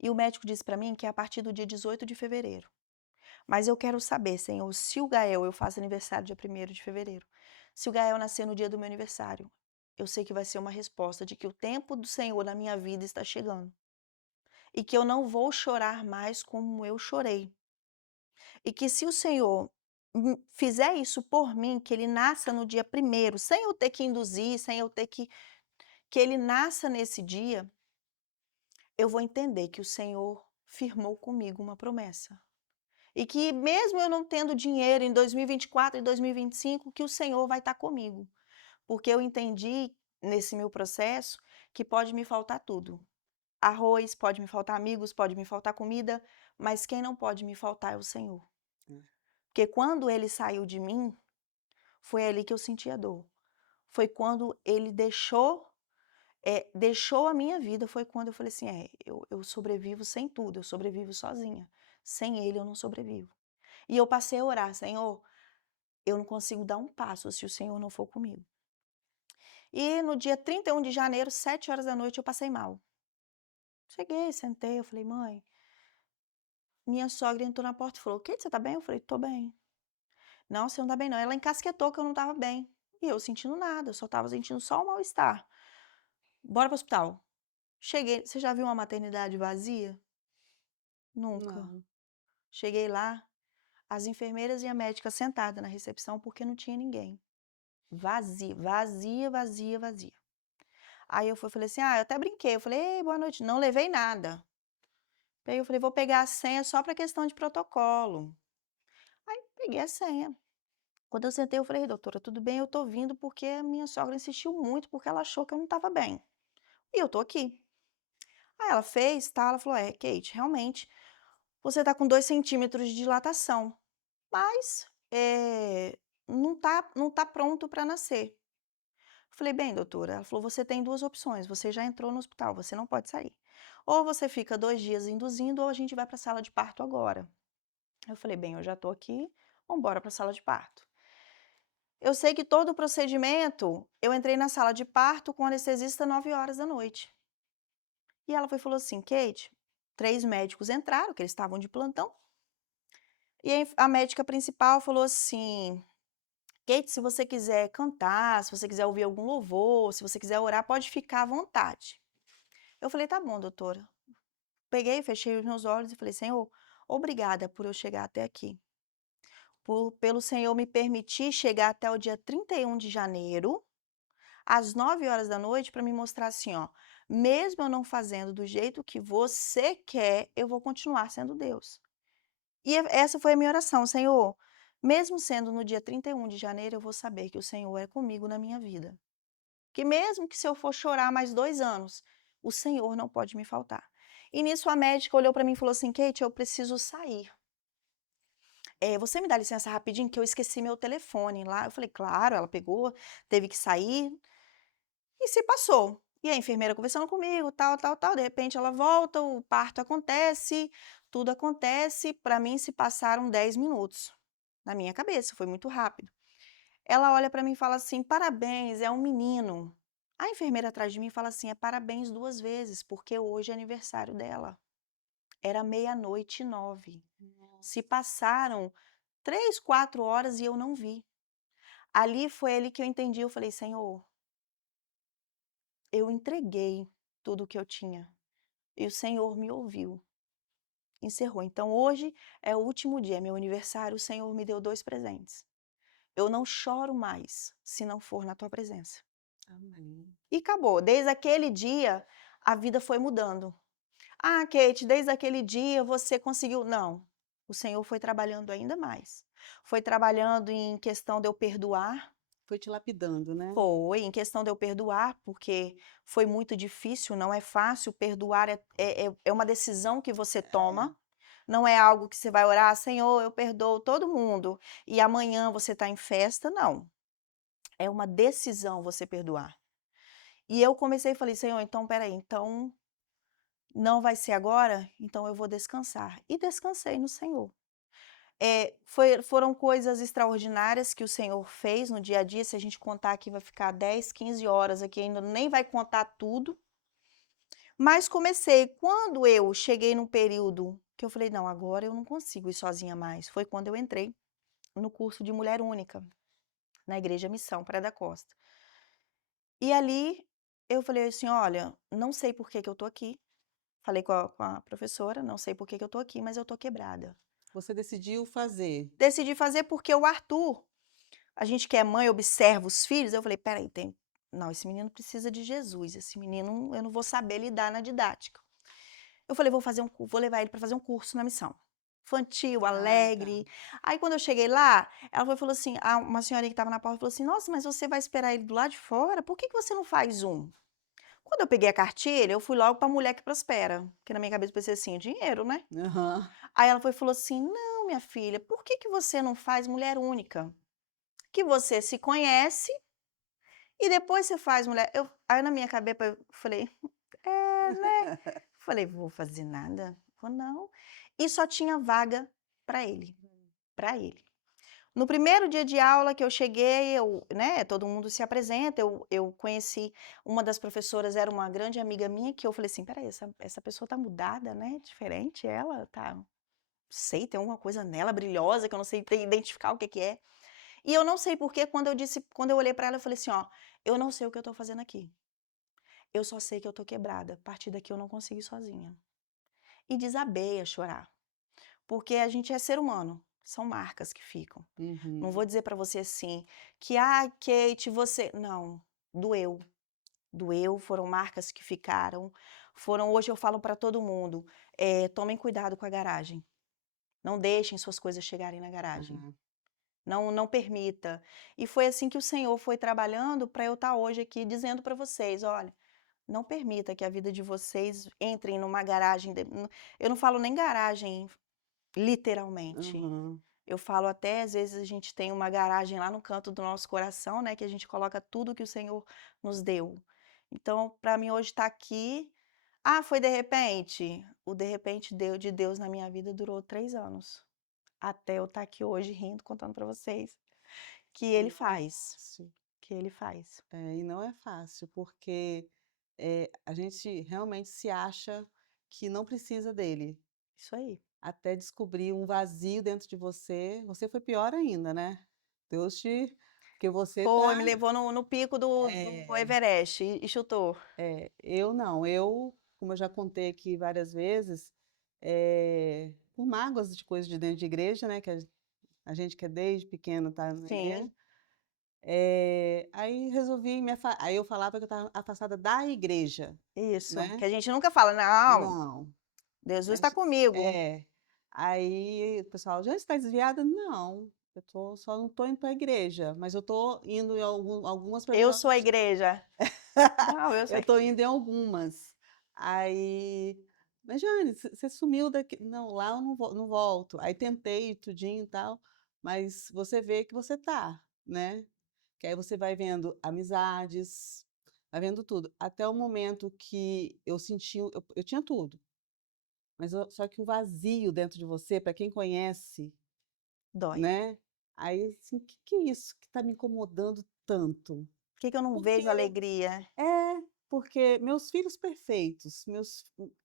E o médico disse para mim que é a partir do dia 18 de fevereiro. Mas eu quero saber, Senhor, se o Gael, eu faço aniversário dia 1º de fevereiro. Se o Gael nascer no dia do meu aniversário, eu sei que vai ser uma resposta de que o tempo do Senhor na minha vida está chegando. E que eu não vou chorar mais como eu chorei. E que se o Senhor fizer isso por mim, que ele nasça no dia 1º, sem eu ter que induzir, sem eu ter que ele nasça nesse dia, eu vou entender que o Senhor firmou comigo uma promessa. E que mesmo eu não tendo dinheiro em 2024 e 2025, que o Senhor vai estar comigo. Porque eu entendi nesse meu processo que pode me faltar tudo. Arroz, pode me faltar amigos, pode me faltar comida, mas quem não pode me faltar é o Senhor. É. Porque quando ele saiu de mim, foi ali que eu senti a dor. Foi quando ele deixou a minha vida, foi quando eu falei assim: eu sobrevivo sem tudo, eu sobrevivo sozinha. Sem ele eu não sobrevivo. E eu passei a orar: Senhor, eu não consigo dar um passo se o Senhor não for comigo. E no dia 31 de janeiro, 7 horas da noite, eu passei mal. Cheguei, sentei, eu falei: "Mãe", minha sogra entrou na porta e falou: "Kate, você tá bem?" Eu falei: "Tô bem". "Não, você não tá bem não". Ela encasquetou que eu não estava bem. E eu sentindo nada, eu só estava sentindo só o mal-estar. "Bora para o hospital". Cheguei, você já viu uma maternidade vazia? Nunca. Não. Cheguei lá, as enfermeiras e a médica sentada na recepção porque não tinha ninguém. Vazia, vazia, vazia, vazia. Aí eu falei assim: "Ah", eu até brinquei, eu falei: "Ei, boa noite", não levei nada. Peguei, eu falei: "Vou pegar a senha só para questão de protocolo". Aí peguei a senha. Quando eu sentei, eu falei: "Doutora, tudo bem, eu tô vindo porque a minha sogra insistiu muito, porque ela achou que eu não estava bem. E eu tô aqui". Aí ela fez, tá, ela falou: "É, Kate, realmente, você tá com 2 centímetros de dilatação, mas não tá pronto para nascer. Eu falei: "Bem, doutora", ela falou: "Você tem 2 opções, você já entrou no hospital, você não pode sair. Ou você fica 2 dias induzindo ou a gente vai para a sala de parto agora". Eu falei: "Bem, eu já estou aqui, vamos embora para a sala de parto". Eu sei que todo o procedimento, eu entrei na sala de parto com o anestesista 9 horas da noite. E ela foi e falou assim: "Kate", 3 médicos entraram, que eles estavam de plantão, e a médica principal falou assim: "Kate, se você quiser cantar, se você quiser ouvir algum louvor, se você quiser orar, pode ficar à vontade". Eu falei: "Tá bom, doutora". Peguei, fechei os meus olhos e falei: "Senhor, obrigada por eu chegar até aqui. Pelo Senhor me permitir chegar até o dia 31 de janeiro, às 9 horas da noite, para me mostrar assim, ó, mesmo eu não fazendo do jeito que você quer, eu vou continuar sendo Deus". E essa foi a minha oração: "Senhor, mesmo sendo no dia 31 de janeiro, eu vou saber que o Senhor é comigo na minha vida. Que mesmo que se eu for chorar mais 2 anos, o Senhor não pode me faltar". E nisso a médica olhou para mim e falou assim: "Kate, eu preciso sair. Você me dá licença rapidinho que eu esqueci meu telefone lá". Eu falei: "Claro". Ela pegou, teve que sair e se passou. E a enfermeira conversando comigo, tal, tal, tal, de repente ela volta, o parto acontece, tudo acontece, para mim se passaram 10 minutos. Na minha cabeça, foi muito rápido. Ela olha para mim e fala assim: "Parabéns, é um menino". A enfermeira atrás de mim fala assim: "É parabéns 2 vezes, porque hoje é aniversário dela". Era 00:09. Se Nossa. passaram 3, 4 horas e eu não vi. Ali foi ali que eu entendi, eu falei: "Senhor, eu entreguei tudo o que eu tinha e o Senhor me ouviu". Encerrou. Então hoje é o último dia, é meu aniversário, o Senhor me deu 2 presentes. Eu não choro mais se não for na tua presença. Amém. E acabou. Desde aquele dia, a vida foi mudando. "Ah, Kate, desde aquele dia você conseguiu", não. O Senhor foi trabalhando ainda mais. Foi trabalhando em questão de eu perdoar. Foi te lapidando, né? Foi, em questão de eu perdoar, porque foi muito difícil, não é fácil. Perdoar é uma decisão que você É. toma, não é algo que você vai orar: "Senhor, eu perdoo todo mundo", e amanhã você está em festa, não. É uma decisão você perdoar. E eu comecei e falei: "Senhor, então espera aí, então não vai ser agora? Então eu vou descansar". E descansei no Senhor. Foram coisas extraordinárias que o Senhor fez no dia a dia. Se a gente contar aqui vai ficar 10, 15 horas aqui, ainda nem vai contar tudo. Mas comecei, quando eu cheguei num período que eu falei: "Não, agora eu não consigo ir sozinha mais", foi quando eu entrei no curso de Mulher Única, na Igreja Missão Praia da Costa. E ali eu falei assim: "Olha, não sei por que que eu tô aqui", falei com a professora: "Não sei por que que eu tô aqui, mas eu tô quebrada". Você decidiu fazer. Decidi fazer porque o Arthur, a gente que é mãe observa os filhos, eu falei: "Espera aí, não, esse menino precisa de Jesus, esse menino eu não vou saber lidar na didática". Eu falei: Vou levar ele para fazer um curso na missão". Infantil, Ah, tá. alegre. Aí quando eu cheguei lá, ela foi e falou assim, uma senhorinha que estava na porta falou assim: "Nossa, mas você vai esperar ele do lado de fora? Por que que você não faz um?". Quando eu peguei a cartilha, eu fui logo para Mulher que Prospera, porque na minha cabeça eu pensei assim: "Dinheiro, né". Aham. Aí ela foi e falou assim: "Não, minha filha, por que que você não faz Mulher Única? Que você se conhece e depois você faz mulher". Aí na minha cabeça eu falei: "É, né". Falei: "Vou fazer nada, vou não". E só tinha vaga para ele, para ele. No primeiro dia de aula que eu cheguei, todo mundo se apresenta, eu conheci uma das professoras, era uma grande amiga minha, que eu falei assim: "Espera aí, essa pessoa tá mudada, né, diferente ela, tá, não sei, tem alguma coisa nela brilhosa que eu não sei identificar o que que é". E eu não sei porque quando eu olhei para ela eu falei assim: "Ó, eu não sei o que eu tô fazendo aqui. Eu só sei que eu tô quebrada, a partir daqui eu não consigo ir sozinha". E desabei a chorar, porque a gente é ser humano, são marcas que ficam. Não vou Uhum. dizer para você assim, que: "Ah, Kate, você", não, doeu, doeu, foram marcas que ficaram, hoje eu falo para todo mundo, tomem cuidado com a garagem, não deixem suas coisas chegarem na garagem. Ah, Não permita. E foi assim que o Senhor foi trabalhando para eu estar hoje aqui dizendo para vocês: "Olha, não permita que a vida de vocês entre numa garagem", eu não falo nem garagem literalmente, aham. Eu falo até, às vezes, a gente tem uma garagem lá no canto do nosso coração, né, que a gente coloca tudo que o Senhor nos deu. Então, para mim hoje estar aqui, foi de repente? O de repente de Deus na minha vida durou 3 anos, até eu estar aqui hoje rindo, contando para vocês que E Ele não é faz, fácil. que Ele faz. E não é fácil, porque, a gente realmente se acha que não precisa dele, Isso aí. até descobrir um vazio dentro de você. Você foi pior ainda, né. Deus te porque você Foi, tá me levou no pico do é, Everest e chutou. eu não, eu, como eu já contei aqui várias vezes, por mágoas de coisas de dentro de igreja, né, que a gente que é desde pequeno tá na igreja, Sim, aí resolvi aí eu falava que eu estava afastada da igreja, isso. né. Que a gente nunca fala: "Não, Não, Jesus a está gen comigo". é. Aí o pessoal: "Já está desviada?" "Não, só não estou indo para a igreja, mas eu estou indo em algumas para ver Eu se sou a igreja. Não, eu eu sei. estou indo em algumas". Aí: "Mas Jane, você sumiu daqui". "Não, lá eu não volto". Aí tentei tudinho e tal, mas você vê que você tá, né. Que aí você vai vendo amizades, vai vendo tudo, até o momento que eu senti eu tinha tudo, mas só que o vazio dentro de você, para quem conhece, Dói. né, aí assim: Que é isso que está me incomodando tanto?". Por que que eu não Porque vejo alegria? porque meus filhos perfeitos,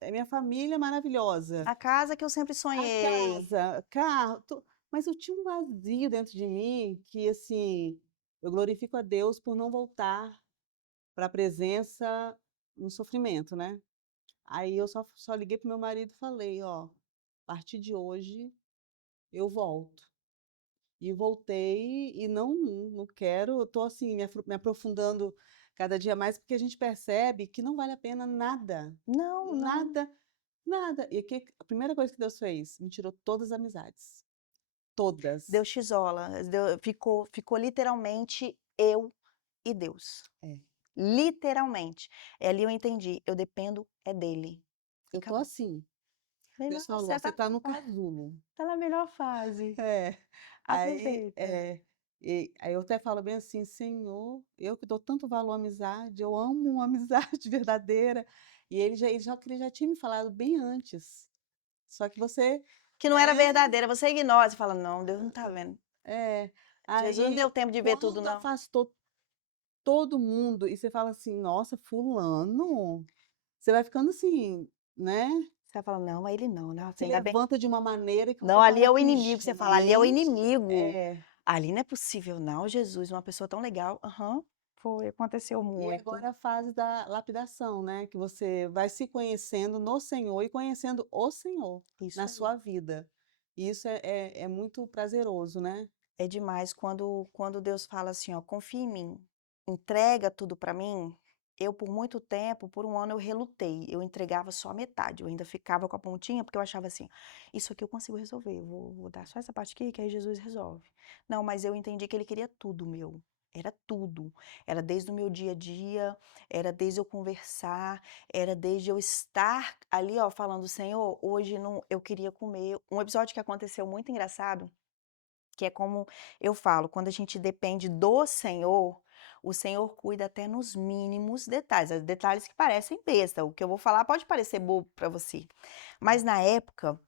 minha família maravilhosa, A casa que eu sempre a sonhei. casa, carro, mas eu tinha um vazio dentro de mim que, assim, eu glorifico a Deus por não voltar para a presença no sofrimento, né. Aí eu só liguei para meu marido e falei: "Ó, a partir de hoje eu volto". E voltei e não quero, eu tô assim me aprofundando cada dia mais, porque a gente percebe que não vale a pena nada, Não, não. nada, nada. E que a primeira coisa que Deus fez, me tirou todas as amizades, todas. Deus te isola, ficou literalmente eu e Deus. É, Literalmente. Ali eu entendi, eu dependo é dele. eu tô Acabou. assim. Falei: Deus "Nossa, falou: você "Você tá no casulo". tá na melhor fase". É. Aí Aproveita. aí eu até falo bem assim: "Senhor, eu que dou tanto valor à amizade, eu amo uma amizade verdadeira", e ele já tinha me falado bem antes, só que você, Que não era né, verdadeira, você ignora, você fala: "Não, Deus não tá vendo. é. Jesus não Aí deu tempo de ver tudo quando não". afastou todo mundo e você fala assim: "Nossa, fulano", você vai ficando assim, né, Você vai falar: "Não, é ele não, nossa, se ainda bem". levanta de uma maneira que Não, você ali fala é o assim: inimigo, você fala: "Ali é o "Gente", inimigo. é. Ali não é possível não, Jesus, uma pessoa tão legal". Aham, foi, aconteceu E muito. agora a fase da lapidação, né, que você vai se conhecendo no Senhor e conhecendo o Senhor na Isso aí. sua vida. E isso é muito prazeroso, né. É demais quando Deus fala assim: "Ó, confia em mim, entrega tudo pra mim". Eu por muito tempo, por um ano eu relutei, eu entregava só a metade, eu ainda ficava com a pontinha, porque eu achava assim: "Isso aqui eu consigo resolver, eu vou dar só essa parte aqui, que aí Jesus resolve". Não, mas eu entendi que ele queria tudo meu, era tudo. Era desde o meu dia a dia, era desde eu conversar, era desde eu estar ali, ó, falando: "Senhor, hoje não eu queria comer". Um episódio que aconteceu muito engraçado, que é como eu falo, quando a gente depende do Senhor, o Senhor cuida até nos mínimos detalhes, detalhes que parecem besta, o que eu vou falar pode parecer bobo para você, mas na época,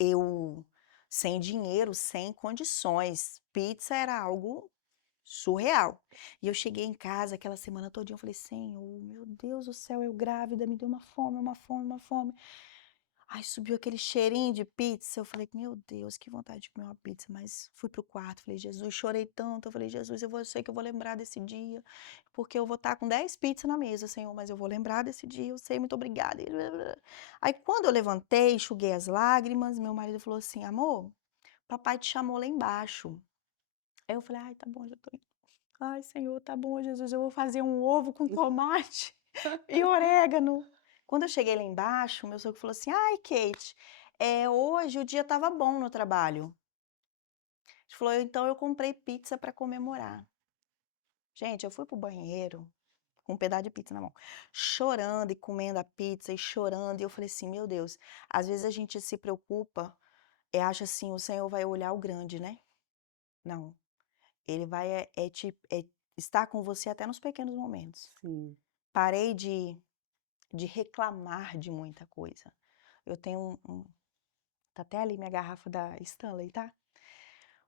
eu sem dinheiro, sem condições, pizza era algo surreal. E eu cheguei em casa aquela semana todinha, eu falei: "Senhor, meu Deus do céu, eu grávida, me deu uma fome, uma fome, uma fome". Ai, subiu aquele cheirinho de pizza, eu falei: "Meu Deus, que vontade de comer uma pizza", mas fui pro quarto, falei: "Jesus", chorei tanto, eu falei: "Jesus, eu sei que eu vou lembrar desse dia, porque eu vou estar com 10 pizzas na mesa, Senhor, mas eu vou lembrar desse dia, eu sei, muito obrigada". Aí quando eu levantei, enxuguei as lágrimas, meu marido falou assim: "Amor, papai te chamou lá embaixo". Aí eu falei: "Ai, tá bom, já tô indo". "Ai, Senhor, tá bom, Jesus, eu vou fazer um ovo com tomate e orégano". Quando eu cheguei lá embaixo, meu sogro falou assim: "Ai, Kate, hoje o dia estava bom no trabalho". Ele falou: "Então eu comprei pizza para comemorar". Gente, eu fui pro banheiro com um pedaço de pizza na mão, chorando e comendo a pizza e chorando, e eu falei assim: "Meu Deus", às vezes a gente se preocupa, eu acho assim, o Senhor vai olhar o grande, né? Não, ele vai estar com você até nos pequenos momentos. Sim. Parei de reclamar de muita coisa. Eu tenho tá até ali minha garrafa da Stanley, tá?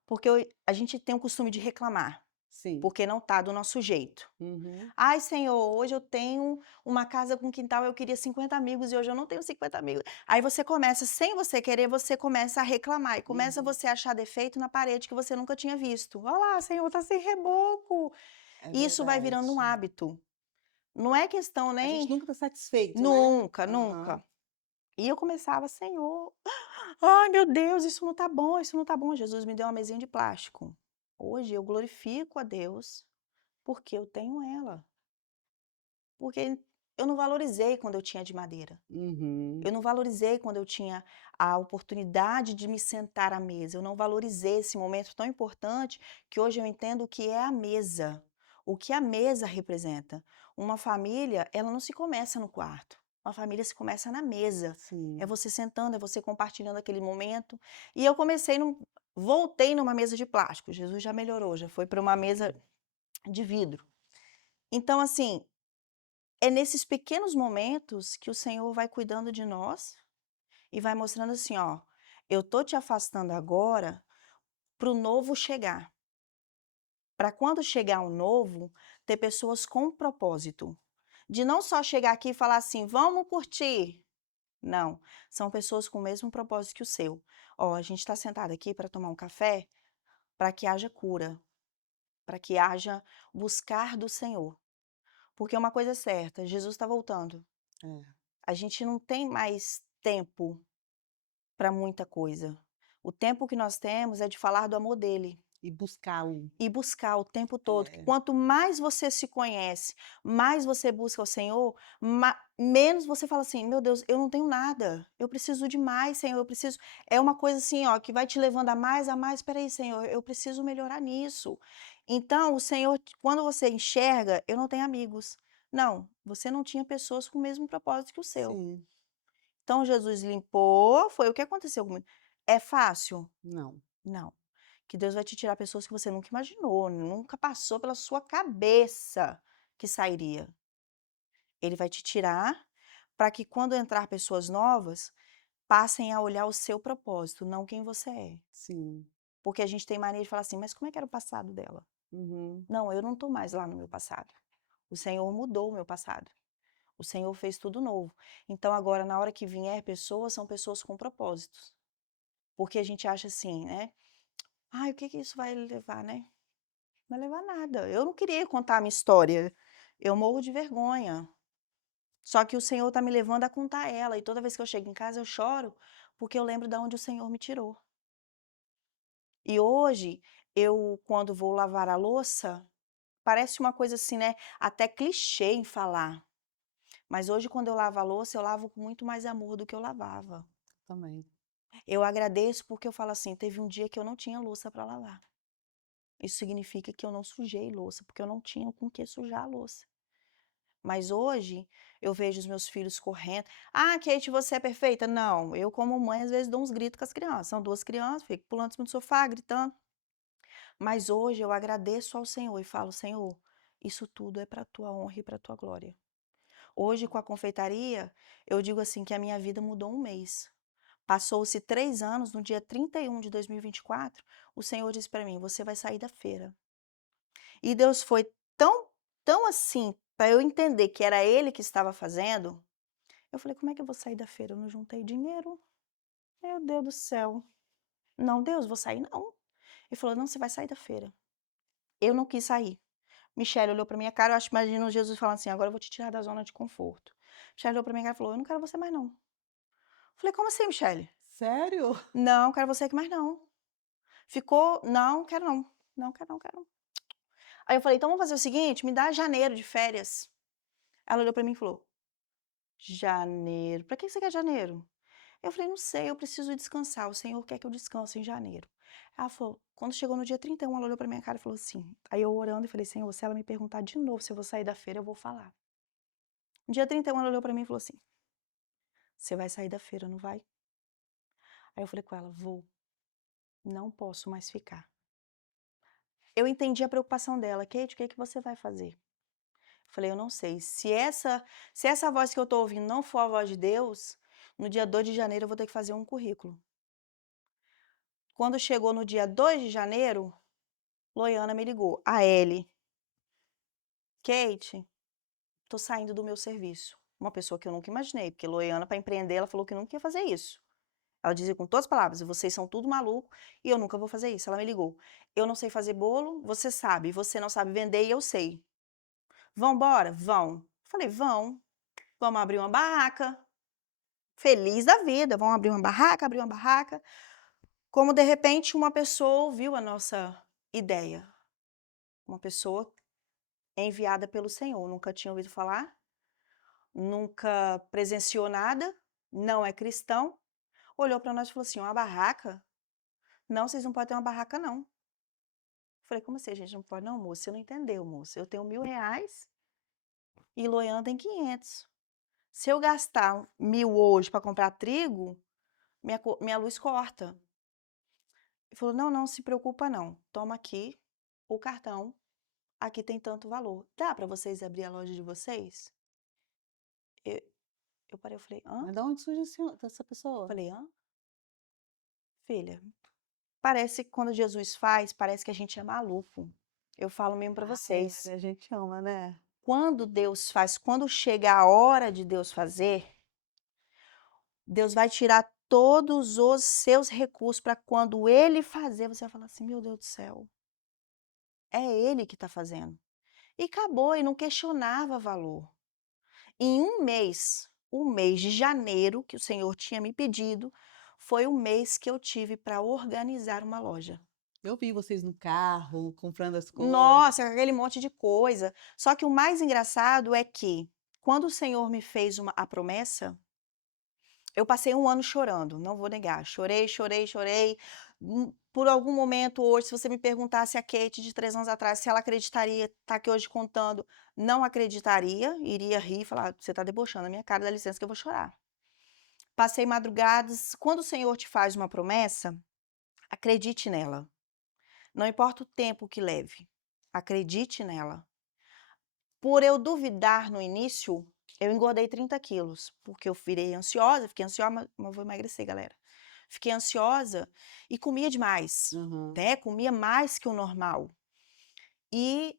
Porque a gente tem o costume de reclamar, Sim. porque não tá do nosso jeito. Uhum. Ai, Senhor, hoje eu tenho uma casa com quintal, eu queria 50 amigos e hoje eu não tenho 50 amigos. Aí você começa, sem você querer, você começa a reclamar e começa Uhum. você a achar defeito na parede que você nunca tinha visto. Olha lá, Senhor, tá sem reboco. É E isso vai virando um verdade. hábito. Não é questão A gente nem nunca tá satisfeito, né? nunca, Aham. nunca. E eu começava, Senhor, ai meu Deus, isso não tá bom, isso não tá bom. Jesus me deu uma mesinha de plástico. Hoje eu glorifico a Deus porque eu tenho ela. Porque eu não valorizei quando eu tinha de madeira. Uhum. Eu não valorizei quando eu tinha a oportunidade de me sentar à mesa. Eu não valorizei esse momento tão importante que hoje eu entendo o que é a mesa. O que a mesa representa. Uma família, ela não se começa no quarto. Uma família se começa na mesa. É Sim. você sentando, é você compartilhando aquele momento. E eu voltei numa mesa de plástico. Jesus já melhorou, já foi para uma mesa de vidro. Então, assim, é nesses pequenos momentos que o Senhor vai cuidando de nós e vai mostrando assim, ó, eu tô te afastando agora para o novo chegar. Para quando chegar o novo, ter pessoas com propósito. De não só chegar aqui e falar assim, vamos curtir. Não, são pessoas com o mesmo propósito que o seu. Ó, a gente está sentado aqui para tomar um café, para que haja cura, para que haja buscar do Senhor. Porque uma coisa é certa, Jesus está voltando. É. A gente não tem mais tempo para muita coisa. O tempo que nós temos é de falar do amor dele E buscá-lo. e buscar o tempo todo. Que É. quanto mais você se conhece, mais você busca o Senhor, menos você fala assim: meu Deus, eu não tenho nada, eu preciso de mais, Senhor, eu preciso. É uma coisa assim, ó, que vai te levando a mais, a mais. Peraí, Senhor, eu preciso melhorar nisso. Então, o Senhor, quando você enxerga, eu não tenho amigos. Não, você não tinha pessoas com o mesmo propósito que o seu. Sim. Então Jesus limpou, foi o que aconteceu comigo. É fácil? Não. Não. Que Deus vai te tirar pessoas que você nunca imaginou, nunca passou pela sua cabeça que sairia. Ele vai te tirar para que quando entrar pessoas novas, passem a olhar o seu propósito, não quem você é. Sim. Porque a gente tem mania de falar assim, mas como é que era o passado dela? Uhum. Não, eu não estou mais lá no meu passado. O Senhor mudou o meu passado. O Senhor fez tudo novo. Então agora, na hora que vier pessoas, são pessoas com propósitos. Porque a gente acha assim, né? Ai, o que que isso vai levar, né? Não vai levar nada. Eu não queria contar a minha história. Eu morro de vergonha. Só que o Senhor está me levando a contar ela. E toda vez que eu chego em casa, eu choro, porque eu lembro de onde o Senhor me tirou. E hoje, eu, quando vou lavar a louça, parece uma coisa assim, né? Até clichê em falar. Mas hoje, quando eu lavo a louça, eu lavo com muito mais amor do que eu lavava. Também. Eu agradeço porque eu falo assim, teve um dia que eu não tinha louça para lavar. Isso significa que eu não sujei louça, porque eu não tinha com que sujar a louça. Mas hoje eu vejo os meus filhos correndo. Ah, Kate, você é perfeita? Não, eu como mãe às vezes dou uns gritos com as crianças. São duas crianças, fico pulando em cima do sofá, gritando. Mas hoje eu agradeço ao Senhor e falo, Senhor, isso tudo é para a tua honra e para a tua glória. Hoje com a confeitaria, eu digo assim que a minha vida mudou um mês. Passou-se 3 anos, no dia 31 de 2024, o Senhor disse para mim: "Você vai sair da feira". E Deus foi tão assim, para eu entender que era Ele que estava fazendo, eu falei: "Como é que eu vou sair da feira? Eu não juntei dinheiro. Meu Deus do céu. Não, Deus, vou sair não". Ele falou: "Não, você vai sair da feira". Eu não quis sair. Michele olhou para minha cara, eu acho, imagino Jesus falando assim: "Agora eu vou te tirar da zona de conforto". Michele olhou para minha cara e falou: "Eu não quero você mais não". Falei: "Como assim, Michele?". Sério? "Não, quero você aqui mais não". Ficou: "Não, quero não. Não, quero não, quero não". Aí eu falei: "Então vamos fazer o seguinte, me dá janeiro de férias". Ela olhou pra mim e falou: "Janeiro? Pra que você quer janeiro?". Eu falei: "Não sei, eu preciso descansar, o Senhor quer que eu descanse em janeiro". Ela falou quando chegou no dia 31, ela olhou pra minha cara e falou assim, aí eu orando e falei: "Senhor, se ela me perguntar de novo se eu vou sair da feira, eu vou falar". No dia 31 ela olhou pra mim e falou assim: "Você vai sair da feira, não vai?". Aí eu falei com ela: "Vou, não posso mais ficar". Eu entendi a preocupação dela: "Kate, o que que você vai fazer?". Eu falei: "Eu não sei, se essa voz que eu estou ouvindo não for a voz de Deus, no dia 2 de janeiro eu vou ter que fazer um currículo". Quando chegou no dia 2 de janeiro, Loiana me ligou: "A Elly, Kate, tô saindo do meu serviço". Uma pessoa que eu nunca imaginei, porque Loiana, para empreender, ela falou que nunca ia fazer isso. Ela dizia com todas as palavras: "Vocês são tudo maluco e eu nunca vou fazer isso". Ela me ligou: "Eu não sei fazer bolo, você sabe, você não sabe vender e eu sei. Vão embora? Vão". Falei: "Vão, vamos abrir uma barraca". Feliz da vida, vamos abrir uma barraca. Como de repente uma pessoa ouviu a nossa ideia, uma pessoa enviada pelo Senhor, nunca tinha ouvido falar, nunca presenciou nada, não é cristão, olhou para nós e falou assim: "Uma barraca? Não, vocês não podem ter uma barraca não". Falei: "Como assim a gente não pode?". "Não, moça, você não entendeu, moça, eu tenho R$ 1.000 e Loiana tem 500. Se eu gastar 1.000 hoje para comprar trigo, minha luz corta". Ele falou: "Não, não se preocupa não, toma aqui o cartão, aqui tem tanto valor. Dá para vocês abrir a loja de vocês?". Eu eu parei, eu falei: "Hã?". Mas de onde surgiu essa pessoa? Falei: "Hã? Filha, parece que quando Jesus faz, parece que a gente é maluco". Eu falo mesmo para vocês. A gente ama, né? Quando Deus faz, quando chega a hora de Deus fazer, Deus vai tirar todos os seus recursos para quando Ele fazer, você vai falar assim: "Meu Deus do céu, é Ele que está fazendo". E acabou, e não questionava valor. Em um mês, o mês de janeiro, que o Senhor tinha me pedido, foi o mês que eu tive para organizar uma loja. Eu vi vocês no carro, comprando as coisas. Nossa, aquele monte de coisa. Só que o mais engraçado é que, quando o Senhor me fez a promessa, eu passei um ano chorando, não vou negar. Chorei, chorei, chorei. Por algum momento hoje, se você me perguntasse a Kate de 3 anos atrás se ela acreditaria estar aqui hoje contando, não acreditaria, iria rir e falar: "Você está debochando da minha cara, dá licença que eu vou chorar". Passei madrugadas. Quando o Senhor te faz uma promessa, acredite nela. Não importa o tempo que leve, acredite nela. Por eu duvidar no início, eu engordei 30 quilos, porque eu virei ansiosa, fiquei ansiosa, mas eu vou emagrecer, galera. Fiquei ansiosa e comia demais, Uhum. né? Comia mais que o normal. E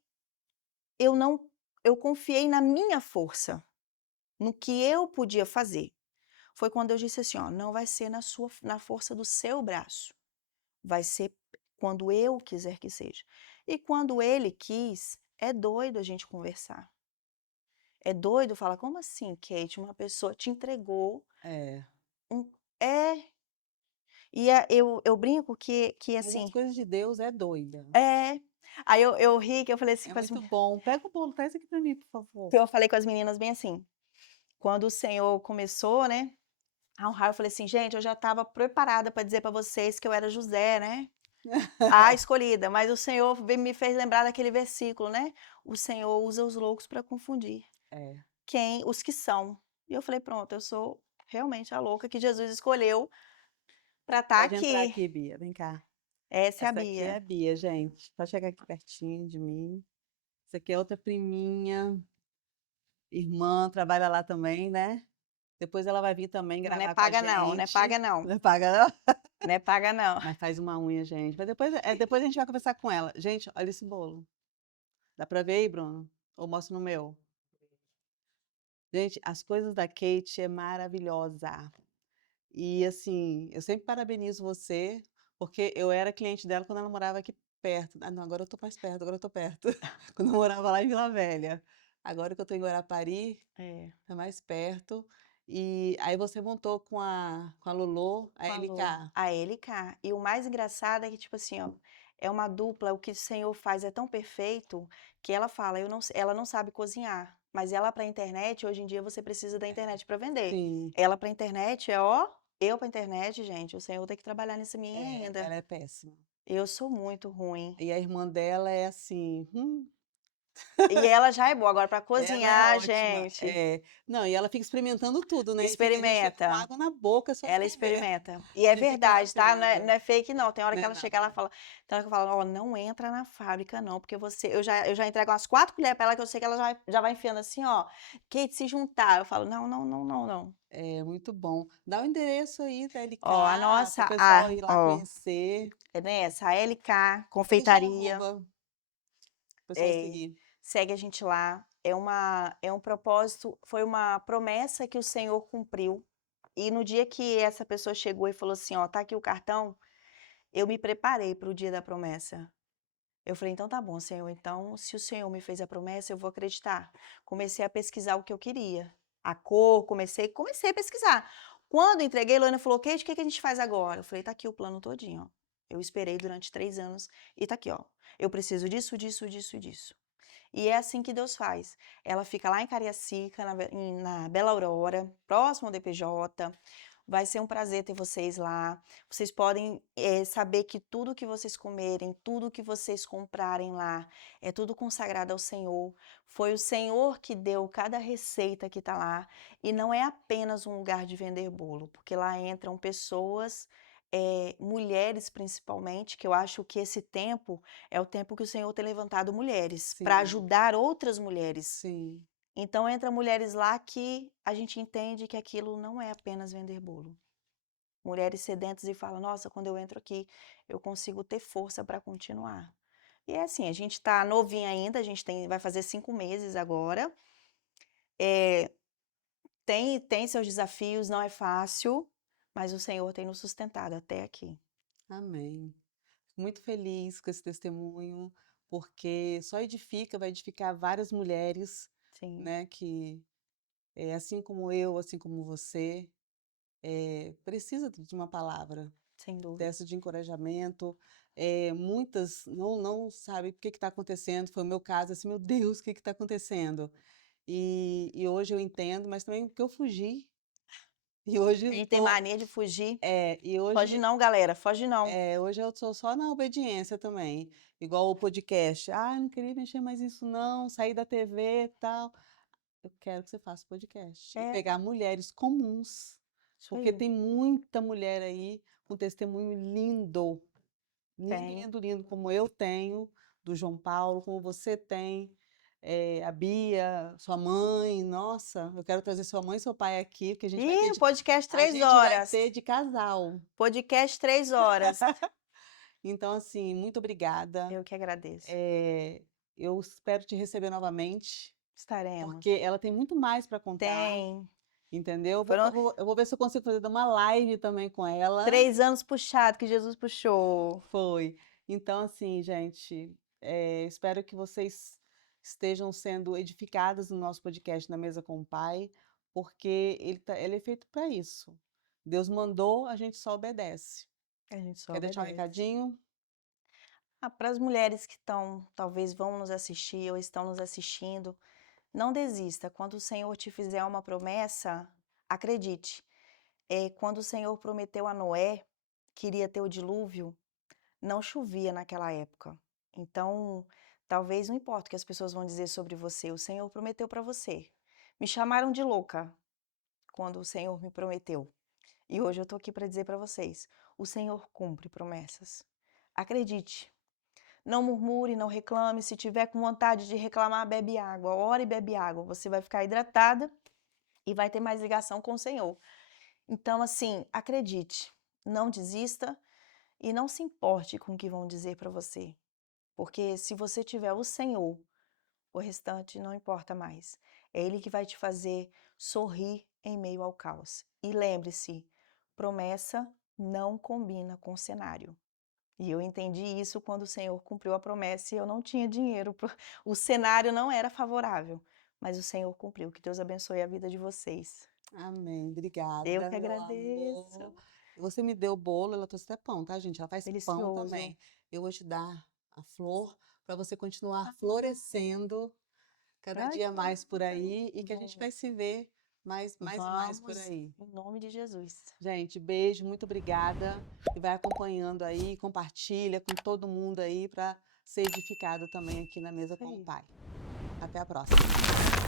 eu não, eu confiei na minha força, no que eu podia fazer. Foi quando eu disse assim, ó, não vai ser na força do seu braço, vai ser quando eu quiser que seja. E quando ele quis, é doido a gente conversar. É doido falar: "Como assim, Kate? Uma pessoa te entregou É. um". É, eu brinco que Mas as assim coisas de Deus é doida. é. Aí eu ri que eu falei assim É com as muito meninas, bom. Pega o bolo, traz aqui pra mim, por favor. que eu falei com as meninas bem assim, quando o Senhor começou, né, a honrar, eu falei assim: "Gente, eu já estava preparada para dizer para vocês que eu era José, né, a escolhida, mas o Senhor me fez lembrar daquele versículo, né, o Senhor usa os loucos para confundir É. os que são". E eu falei: "Pronto, eu sou realmente a louca que Jesus escolheu para estar Pode entrar aqui". aqui, Bia. Vem cá. Essa é a Essa aqui é Bia. a Bia, gente. Pode chegar aqui pertinho de mim. Essa aqui é outra priminha, irmã, trabalha lá também, né? Depois ela vai vir também Mas não é gravar com a paga não, não é gente. paga não. Não é paga, não? Não é paga não. Mas faz uma unha, gente. Mas depois a gente vai conversar com ela. Gente, olha esse bolo. Dá pra ver aí, Bruno? Ou mostro no meu? Gente, as coisas da Kate é maravilhosa. E assim, eu sempre parabenizo você, porque eu era cliente dela quando ela morava aqui perto. Ah, não, agora eu tô mais perto, agora eu tô perto. Quando eu morava lá em Vila Velha. Agora que eu tô em Guarapari, É, tá mais perto. E aí você montou com a Lolo, a falou. LK. A LK. E o mais engraçado é que, tipo assim, ó, é uma dupla, o que o Senhor faz é tão perfeito que ela fala, ela não sabe cozinhar, mas ela para a internet, hoje em dia você precisa da internet para vender. Sim, Ela para a internet é ó, eu para a internet, gente, o Senhor tem que trabalhar nisso em mim ainda. ela é péssima. Eu sou muito ruim. E a irmã dela é assim, E ela já é boa, agora para Ela é cozinhar, ótima. gente, Não, e ela fica experimentando tudo, né, e fica a gente fica com experimenta. água na boca só de Ela estar vendo, experimenta. E é de ficar verdade, tá? vendo. Não é fake não, tem hora Não que é ela chega lá não. e fala tem hora que eu falo: "Ó, não entra na fábrica não, porque você", eu já entrego umas 4 colheres pra ela que eu sei que ela já vai enfiando assim, ó: "Kate, se juntar", eu falo: "Não, não, não, não, não". É, muito bom. Dá o endereço aí da Ó, a LK, para o nossa pessoal ir lá ó, conhecer. é nessa, a LK Deixa o Confeitaria, arroba, para o pessoal eh, seguir. segue a gente lá. É um propósito, foi uma promessa que o Senhor cumpriu, e no dia que essa pessoa chegou e falou assim: "Ó, tá aqui o cartão", eu me preparei para o dia da promessa. Eu falei: "Então tá bom, Senhor, então se o Senhor me fez a promessa, eu vou acreditar". Comecei a pesquisar o que eu queria, a cor, comecei a pesquisar. Quando entreguei, Heloína falou: "Kate, o que que a gente faz agora?" Eu falei: "Tá aqui o plano todinho, ó. Eu esperei durante 3 anos e tá aqui, ó. Eu preciso disso, disso, disso e disso". E é assim que Deus faz. Ela fica lá em Cariacica, na Bela Aurora, próximo ao DPJ. Vai ser um prazer ter vocês lá. Vocês podem saber que tudo que vocês comerem, tudo que vocês comprarem lá, é tudo consagrado ao Senhor. Foi o Senhor que deu cada receita que está lá. E não é apenas um lugar de vender bolo, porque lá entram pessoas, mulheres principalmente, que eu acho que esse tempo é o tempo que o Senhor tem levantado mulheres para Sim, ajudar outras mulheres. sim. Então entra mulheres lá que a gente entende que aquilo não é apenas vender bolo. Mulheres sedentas e falam: "Nossa, quando eu entro aqui, eu consigo ter força para continuar". E é assim, a gente está novinha ainda, a gente vai fazer 5 meses agora. Eh, tem seus desafios, não é fácil, mas o Senhor tem nos sustentado até aqui. Amém. Muito feliz com esse testemunho, porque só edifica, vai edificar várias mulheres, Sim, né, que, assim como eu, assim como você, precisa de uma palavra sem dúvida. dessa de encorajamento. Muitas não sabem o que está acontecendo, foi o meu caso, assim: "Meu Deus, o que está acontecendo?". E hoje eu entendo, mas também porque eu fugi, e hoje A eu gente tem tô mania de fugir. e Foge hoje não, galera, foge não. hoje eu sou só na obediência também, igual o podcast: "Ah, eu não queria mexer mais nisso não, sair da TV e tal". Eu quero que você faça podcast e É, pegar mulheres comuns, isso porque aí. tem muita mulher aí com testemunho lindo, lindo, Tem. lindo, lindo, como eu tenho, do João Paulo, como você tem, a Bia, sua mãe. Nossa, eu quero trazer sua mãe e seu pai aqui, porque Ih, podcast a 3 gente vai horas. ter de casal. Podcast 3 horas. Então, assim, muito obrigada. Eu que agradeço. Eu espero te receber novamente, Estaremos. porque ela tem muito mais para contar, Tem. entendeu? Foram Eu vou ver se eu consigo fazer uma live também com ela. 3 anos puxado que Jesus puxou. Foi. Então, assim, gente, espero que vocês estejam sendo edificadas no nosso podcast Na Mesa com o Pai, porque ele é feito para isso. Deus mandou, a gente só obedece. A gente só Quer deixar um obedece. recadinho? Para as mulheres que talvez vão nos assistir ou estão nos assistindo, não desista. Quando o Senhor te fizer uma promessa, acredite. Quando o Senhor prometeu a Noé que iria ter o dilúvio, não chovia naquela época. Então, talvez não importa o que as pessoas vão dizer sobre você, o Senhor prometeu para você. Me chamaram de louca quando o Senhor me prometeu. E hoje eu estou aqui para dizer para vocês: o Senhor cumpre promessas. Acredite. Não murmure, não reclame. Se tiver com vontade de reclamar, bebe água. Ore e bebe água. Você vai ficar hidratada e vai ter mais ligação com o Senhor. Então, assim, acredite. Não desista e não se importe com o que vão dizer para você. Porque se você tiver o Senhor, o restante não importa mais. É Ele que vai te fazer sorrir em meio ao caos. E lembre-se, promessa não combina com cenário. E eu entendi isso quando o Senhor cumpriu a promessa e eu não tinha dinheiro. O cenário não era favorável, mas o Senhor cumpriu. Que Deus abençoe a vida de vocês. Amém. Eu Obrigada, que meu agradeço. amor. Você me deu o bolo, ela trouxe até pão, tá, gente? Ela faz pão Delicioso. também. Eu vou te dar a flor para você continuar florescendo cada Ai, dia mais por aí e que a gente bom. vai se ver mais e mais por Vamos, aí. em nome de Jesus. Gente, beijo, muito obrigada. E vai acompanhando aí, compartilha com todo mundo aí para ser edificado também aqui na mesa Isso com o aí. Pai. Até a próxima.